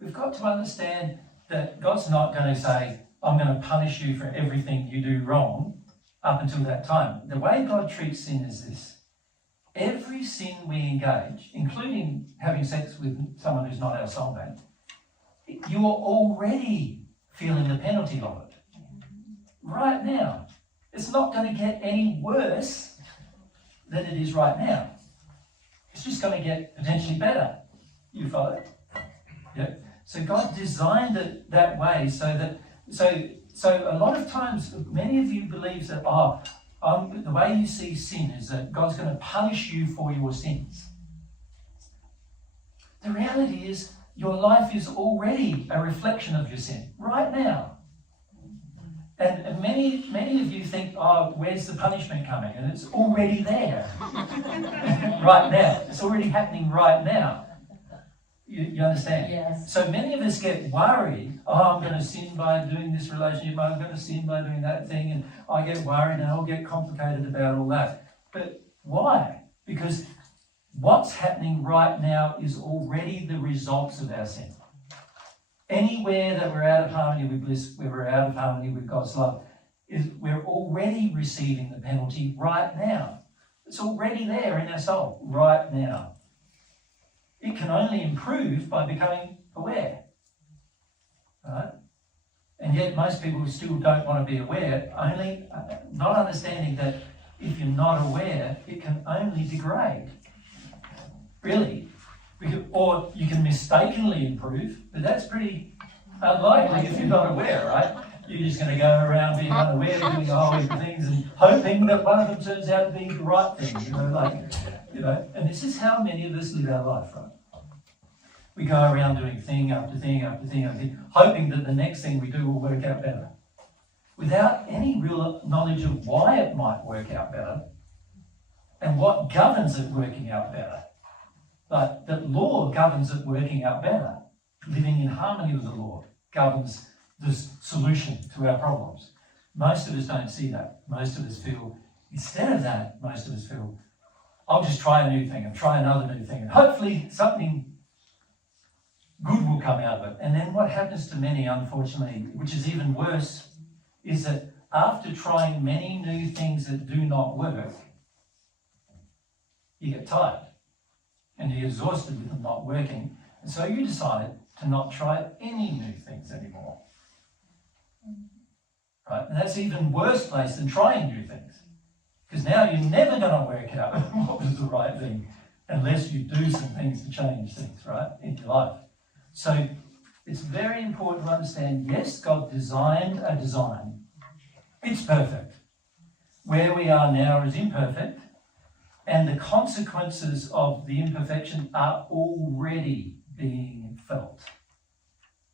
we've got to understand that God's not going to say, I'm going to punish you for everything you do wrong up until that time. The way God treats sin is this. Every sin we engage, including having sex with someone who's not our soulmate, you are already feeling the penalty of it. Right now. It's not going to get any worse than it is right now. It's just going to get potentially better. You follow? Yeah. So God designed it that way so a lot of times, many of you believe that, the way you see sin is that God's going to punish you for your sins. The reality is your life is already a reflection of your sin right now. And many of you think, oh, where's the punishment coming? And it's already there. Right now. It's already happening right now. You understand? Yes. So many of us get worried, oh, I'm going to sin by doing this relationship, I'm going to sin by doing that thing, and I get worried and I'll get complicated about all that. But why? Because what's happening right now is already the results of our sin. Anywhere that we're out of harmony with bliss, where we're out of harmony with God's love, we're already receiving the penalty right now. It's already there in our soul right now. It can only improve by becoming aware. Right? And yet most people still don't want to be aware, only not understanding that if you're not aware, it can only degrade. Really. Or you can mistakenly improve, but that's pretty unlikely if you're not aware, right? You're just going to go around being unaware, doing a whole heap of things and hoping that one of them turns out to be the right thing, and this is how many of us live our life, right? We go around doing thing after thing after thing after thing, hoping that the next thing we do will work out better, without any real knowledge of why it might work out better and what governs it working out better. But that law governs it working out better. Living in harmony with the law governs the solution to our problems. Most of us don't see that. Most of us feel, instead of that, I'll just try a new thing and try another new thing, and hopefully something good will come out of it. And then what happens to many, unfortunately, which is even worse, is that after trying many new things that do not work, you get tired and you're exhausted with them not working. And so you decide to not try any new things anymore. Right? And that's even worse place than trying new things. Because now you're never going to work out what was the right thing unless you do some things to change things, right, in your life. So it's very important to understand, yes, God designed a design. It's perfect. Where we are now is imperfect, and the consequences of the imperfection are already being felt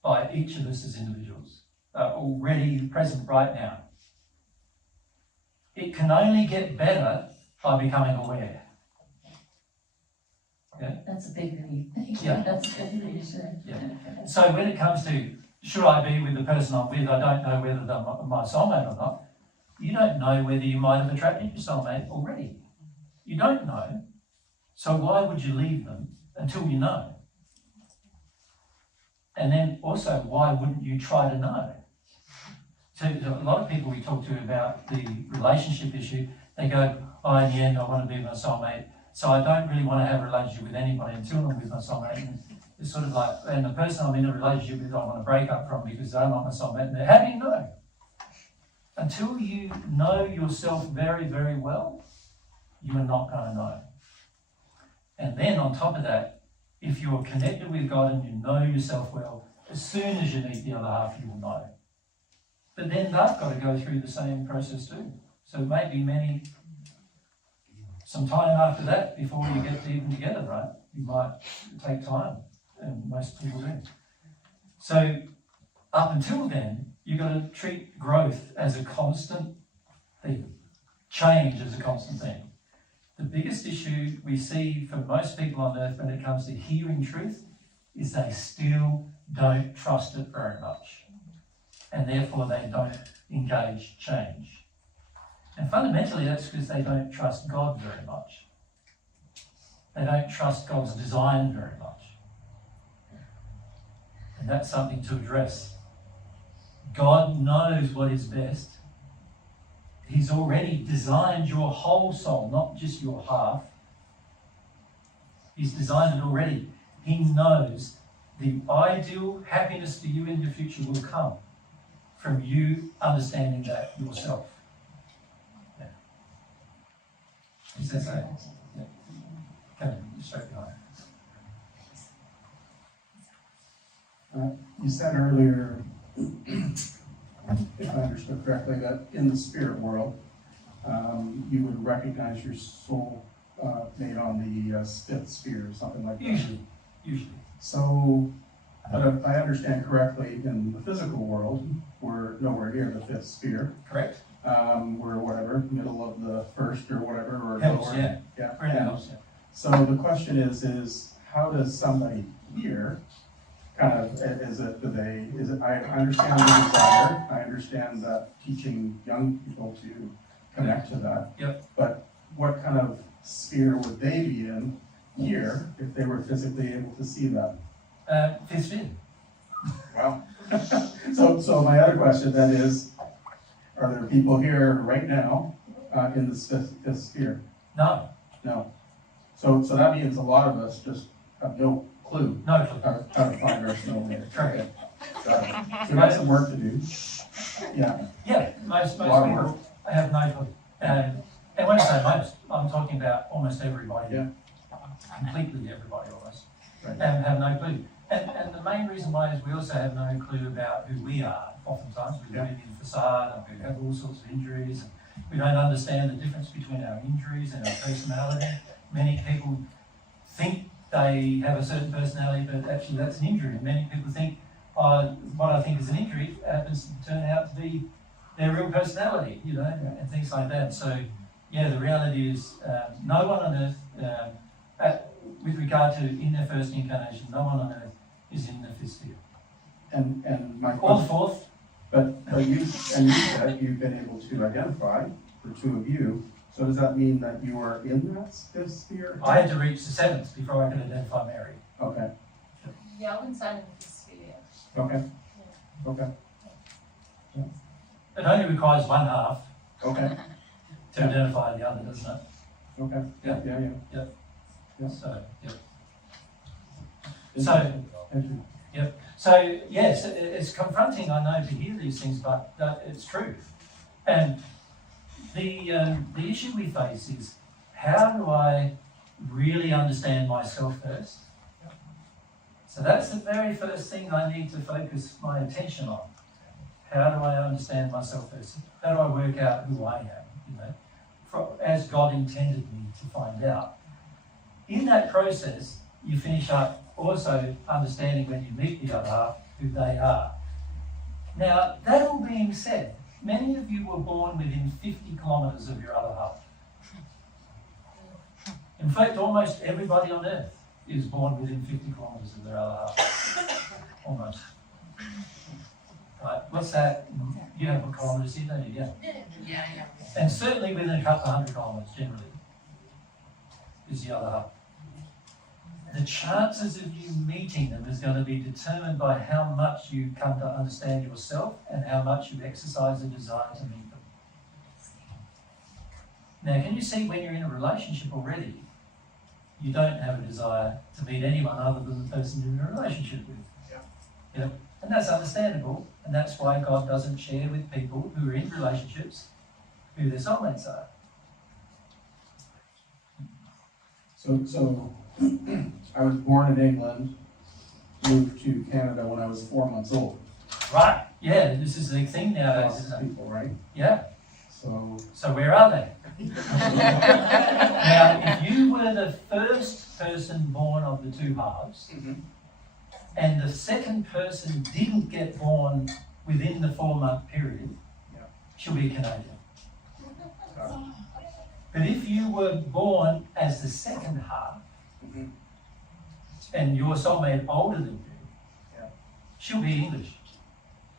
by each of us as individuals, are already present right now. It can only get better by becoming aware. Yeah? That's a big relief. Yeah. That's a good reason. Yeah. So when it comes to, should I be with the person I'm with, I don't know whether they're my soulmate or not. You don't know whether you might have attracted your soulmate already. You don't know. So why would you leave them until you know? And then also, why wouldn't you try to know? So a lot of people we talk to about the relationship issue, they go, oh, in the end, I want to be with my soulmate, so I don't really want to have a relationship with anybody until I'm with my soulmate. And it's sort of like, and the person I'm in a relationship with, I want to break up from because they're not my soulmate. And how do you know? Until you know yourself very, very well, you are not going to know. And then on top of that, if you're connected with God and you know yourself well, as soon as you meet the other half, you will know. But then they've got to go through the same process too. So it may be some time after that before you get even together, right? You might take time, and most people do. So up until then, you've got to treat growth as a constant thing, change as a constant thing. The biggest issue we see for most people on earth when it comes to hearing truth is they still don't trust it very much. And therefore they don't engage change. And fundamentally that's because they don't trust God very much. They don't trust God's design very much. And that's something to address. God knows what is best. He's already designed your whole soul, not just your half. He's designed it already. He knows the ideal happiness for you in the future will come from you understanding that yourself. Yeah. Is that so? Yeah. Come on, straight behind. You said earlier, if I understood correctly, that in the spirit world, you would recognize your soul made on the fifth sphere or something like that. Usually. So, But if I understand correctly, in the physical world, we're nowhere near the fifth sphere. Correct? We're whatever, middle of the first or whatever, or Helps, lower. yeah. Yeah. Really And helps, yeah. so the question is how does somebody here kind of, I understand the desire, I understand that teaching young people to connect to that. Yep. But what kind of sphere would they be in here if they were physically able to see that? Fifth sphere. Wow. So my other question then is, are there people here right now in the fifth sphere? No. No. So that means a lot of us just have no clue No clue. how to find our snowman. Correct. Got it. So we got some work to do. Yeah. Yeah, most lot of work. people have no clue. And when I say most, I'm talking about almost everybody. Yeah. Completely everybody almost. Right. And have no clue. And the main reason why is we also have no clue about who we are. Oftentimes we live in facade and we have all sorts of injuries. And we don't understand the difference between our injuries and our personality. Many people think they have a certain personality, but actually that's an injury. Many people think, what I think is an injury happens to turn out to be their real personality, you know, and things like that. So, yeah, the reality is no one on earth, with regard to in their first incarnation, no one on earth is in the fifth sphere. And my Or question, fourth. but you said you've been able to identify the two of you. So does that mean that you are in that fifth sphere? I had to reach the seventh before I could identify Mary. Okay. Yeah, I wouldn't say I'm in the fifth sphere yet. Okay. Okay. It only requires one half Okay. to identify the other, doesn't it? Okay. Yeah. Yeah. So, yeah. Thank you. Yep. So, yes, it's confronting, I know, to hear these things, but it's true. And the issue we face is, how do I really understand myself first? So that's the very first thing I need to focus my attention on. How do I understand myself first? How do I work out who I am, you know, as God intended me to find out? In that process, you finish up also understanding when you meet the other half who they are. Now, that all being said, many of you were born within 50 kilometres of your other half. In fact, almost everybody on earth is born within 50 kilometres of their other half. Almost. Right, what's that? You have kilometres here, don't you? Yeah. And certainly within a couple of 100 kilometres, generally, is the other half. The chances of you meeting them is going to be determined by how much you come to understand yourself and how much you exercise a desire to meet them. Now, can you see when you're in a relationship already, you don't have a desire to meet anyone other than the person you're in a relationship with? Yeah. Yep. And that's understandable, and that's why God doesn't share with people who are in relationships who their soulmates are. So I was born in England, moved to Canada when I was 4 months old. Right. Yeah, this is the thing nowadays, isn't it? People, right? Yeah. So where are they? Now, if you were the first person born of the two halves, and the second person didn't get born within the 4 month period, she'll be a Canadian. But if you were born as the second half, and your soulmate older than you, she'll be English.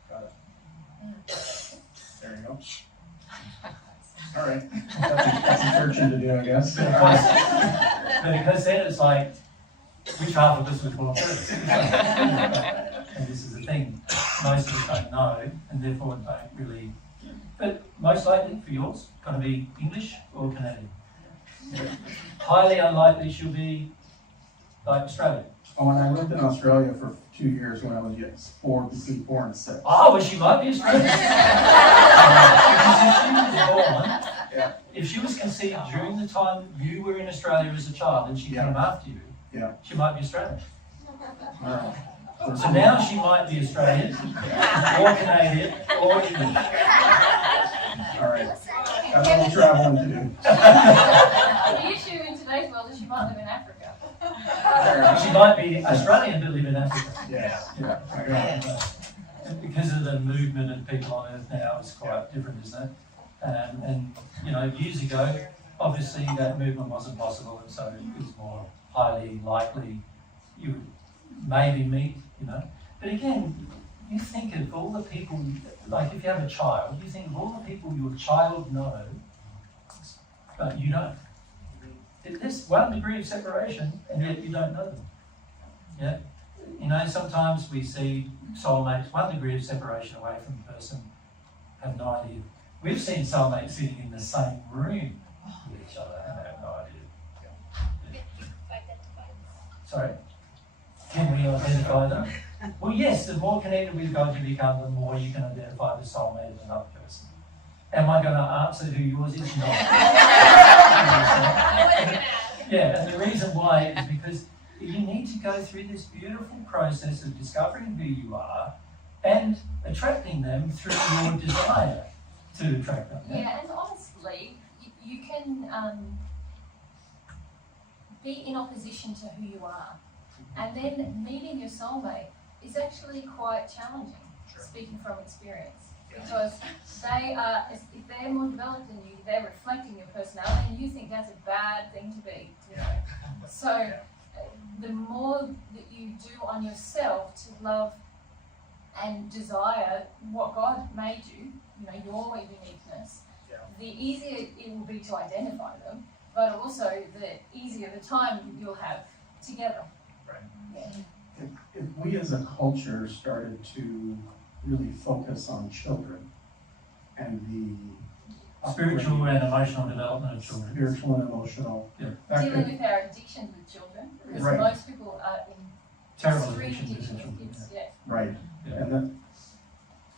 Got it. There you go. All right. That's a searching to do, I guess. But because then it's like, which half of us was born first? And this is the thing, most of us don't know, and therefore don't really. But most likely for yours, going to be English or Canadian. Highly unlikely she'll be like Australian. Oh, when I lived in Australia for 2 years when I was between 4 and 6. Oh, well, she might be Australian. Because if she was conceived during the time you were in Australia as a child and she came after you, she might be Australian. So now she might be Australian, or Canadian, or English. All right. Got a little traveling to do. The issue in today's world is she might live in Africa. She might be Australian but live in Africa. Yeah. Because of the movement of people on Earth now, it's quite different, isn't it? And you know, years ago, obviously that movement wasn't possible, and so it was more highly likely you would maybe meet, you know. But again, you think of all the people, like if you have a child, you think of all the people your child knows, but you don't. There's 1 degree of separation, and yet you don't know them. Yeah, you know, sometimes we see soulmates 1 degree of separation away from the person, have no idea. We've seen soulmates sitting in the same room with each other and have no idea. Sorry? Can we identify them? Well, yes, the more connected with God you become, the more you can identify the soulmate of another person. Am I going to answer who yours is? No. Yeah, and the reason why is because you need to go through this beautiful process of discovering who you are and attracting them through your desire to attract them. Yeah, and honestly, you can be in opposition to who you are, and then meeting your soulmate is actually quite challenging, speaking from experience. Because they are, if they're more developed than you, they're reflecting your personality, and you think that's a bad thing to be, you know. So the more that you do on yourself to love and desire what God made you, you know, your uniqueness, the easier it will be to identify them, but also the easier the time you'll have together. Right. Yeah. If we as a culture started to really focus on children and the spiritual and emotional development of children. Spiritual and emotional. Yeah. Dealing with our addictions with children, because Right. most people are in terrible extreme addictions with addiction with children. kids. Yeah. Right. Yeah. And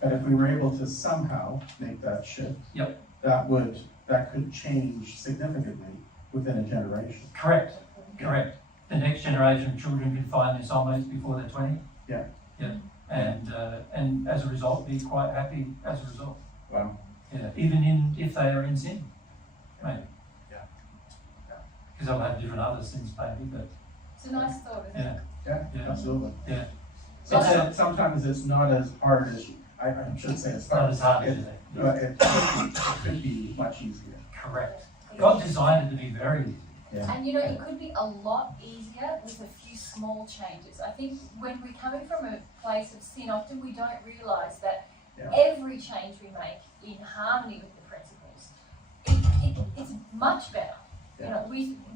that if we were able to somehow make that shift, Yep. that could change significantly within a generation. Correct. Correct. The next generation of children can find their soulmates before they're 20. Yeah. Yeah. And as a result, be quite happy as a result. Wow. Yeah. Even if they are in sin, maybe. Yeah. Because I'll have different other sins, maybe, but It's a nice thought, isn't it? Yeah. Yeah. Absolutely. Yeah. Sometimes it's not as hard as I should say it's not as hard as it could be much easier. Correct. God designed it to be very easy. Yeah. And you know, it could be a lot easier with a few small changes. I think when we're coming from a place of sin, often we don't realise that every change we make in harmony with the principles, it's much better. You know,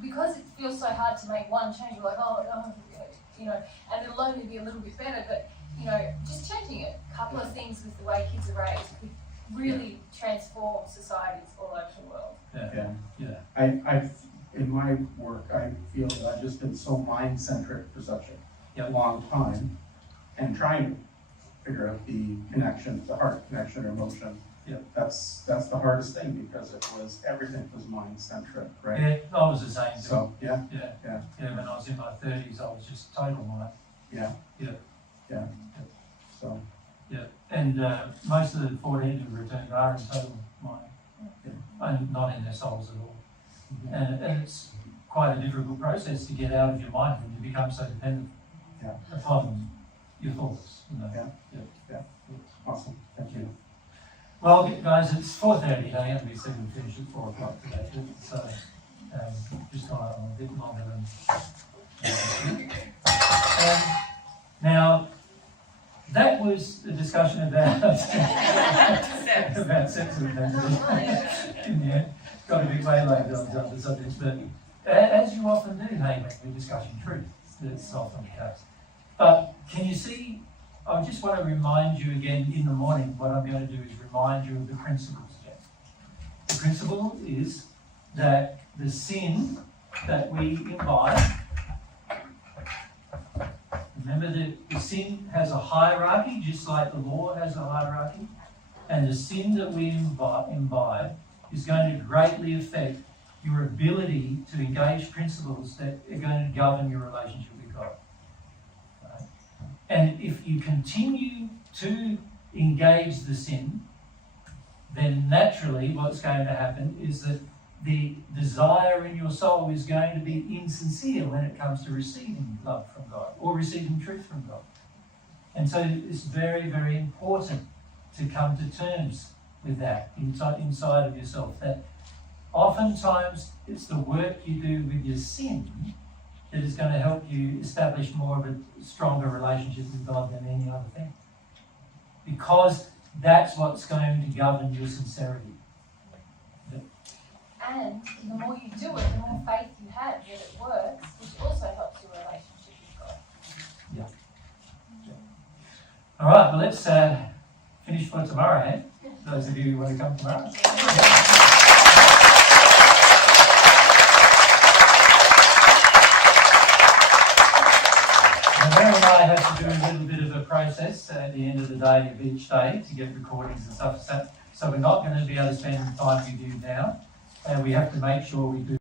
because it feels so hard to make one change, we're like, oh no, you know, and it'll only be a little bit better, but you know, just changing a couple of things with the way kids are raised could really transform societies all over the world. I in my work, I feel that I've just been so mind-centric for such a long time, and trying to figure out the connection, the heart connection or emotion. Yeah. That's the hardest thing, because everything was mind-centric, right? Yeah, I was the same too. So Yeah, when I was in my 30s, I was just total mind. Yeah. So. Yeah, and most of the 14 who returned are in total mind, and not in their souls at all. And it's quite a difficult process to get out of your mind when you become so dependent upon your thoughts. You know? Yeah. Awesome. Thank you. Well, guys, it's 4:30 today, and we said we'd finish at 4 o'clock today. So just gone on a bit longer than. Now, that was the discussion about about sex and in the end. Got a bit way later on to other subjects, but as you often do, hey, when we're discussing truth, that's often the case. But can you see, I just want to remind you again in the morning, what I'm going to do is remind you of the principles again. The principle is that the sin that we imbibe, remember that the sin has a hierarchy, just like the law has a hierarchy, and the sin that we imbibe is going to greatly affect your ability to engage principles that are going to govern your relationship with God. Right? And if you continue to engage the sin, then naturally what's going to happen is that the desire in your soul is going to be insincere when it comes to receiving love from God or receiving truth from God. And so it's very, very important to come to terms with that inside of yourself. That oftentimes it's the work you do with your sin that is going to help you establish more of a stronger relationship with God than any other thing. Because that's what's going to govern your sincerity. And the more you do it, the more faith you have that it works, which also helps your relationship with God. Yeah. All right, well, let's finish for tomorrow, eh? Those of you who want to come tomorrow. Mary and I have to do a little bit of a process at the end of the day of each day to get recordings and stuff. So we're not going to be able to spend time with you now. And we have to make sure we do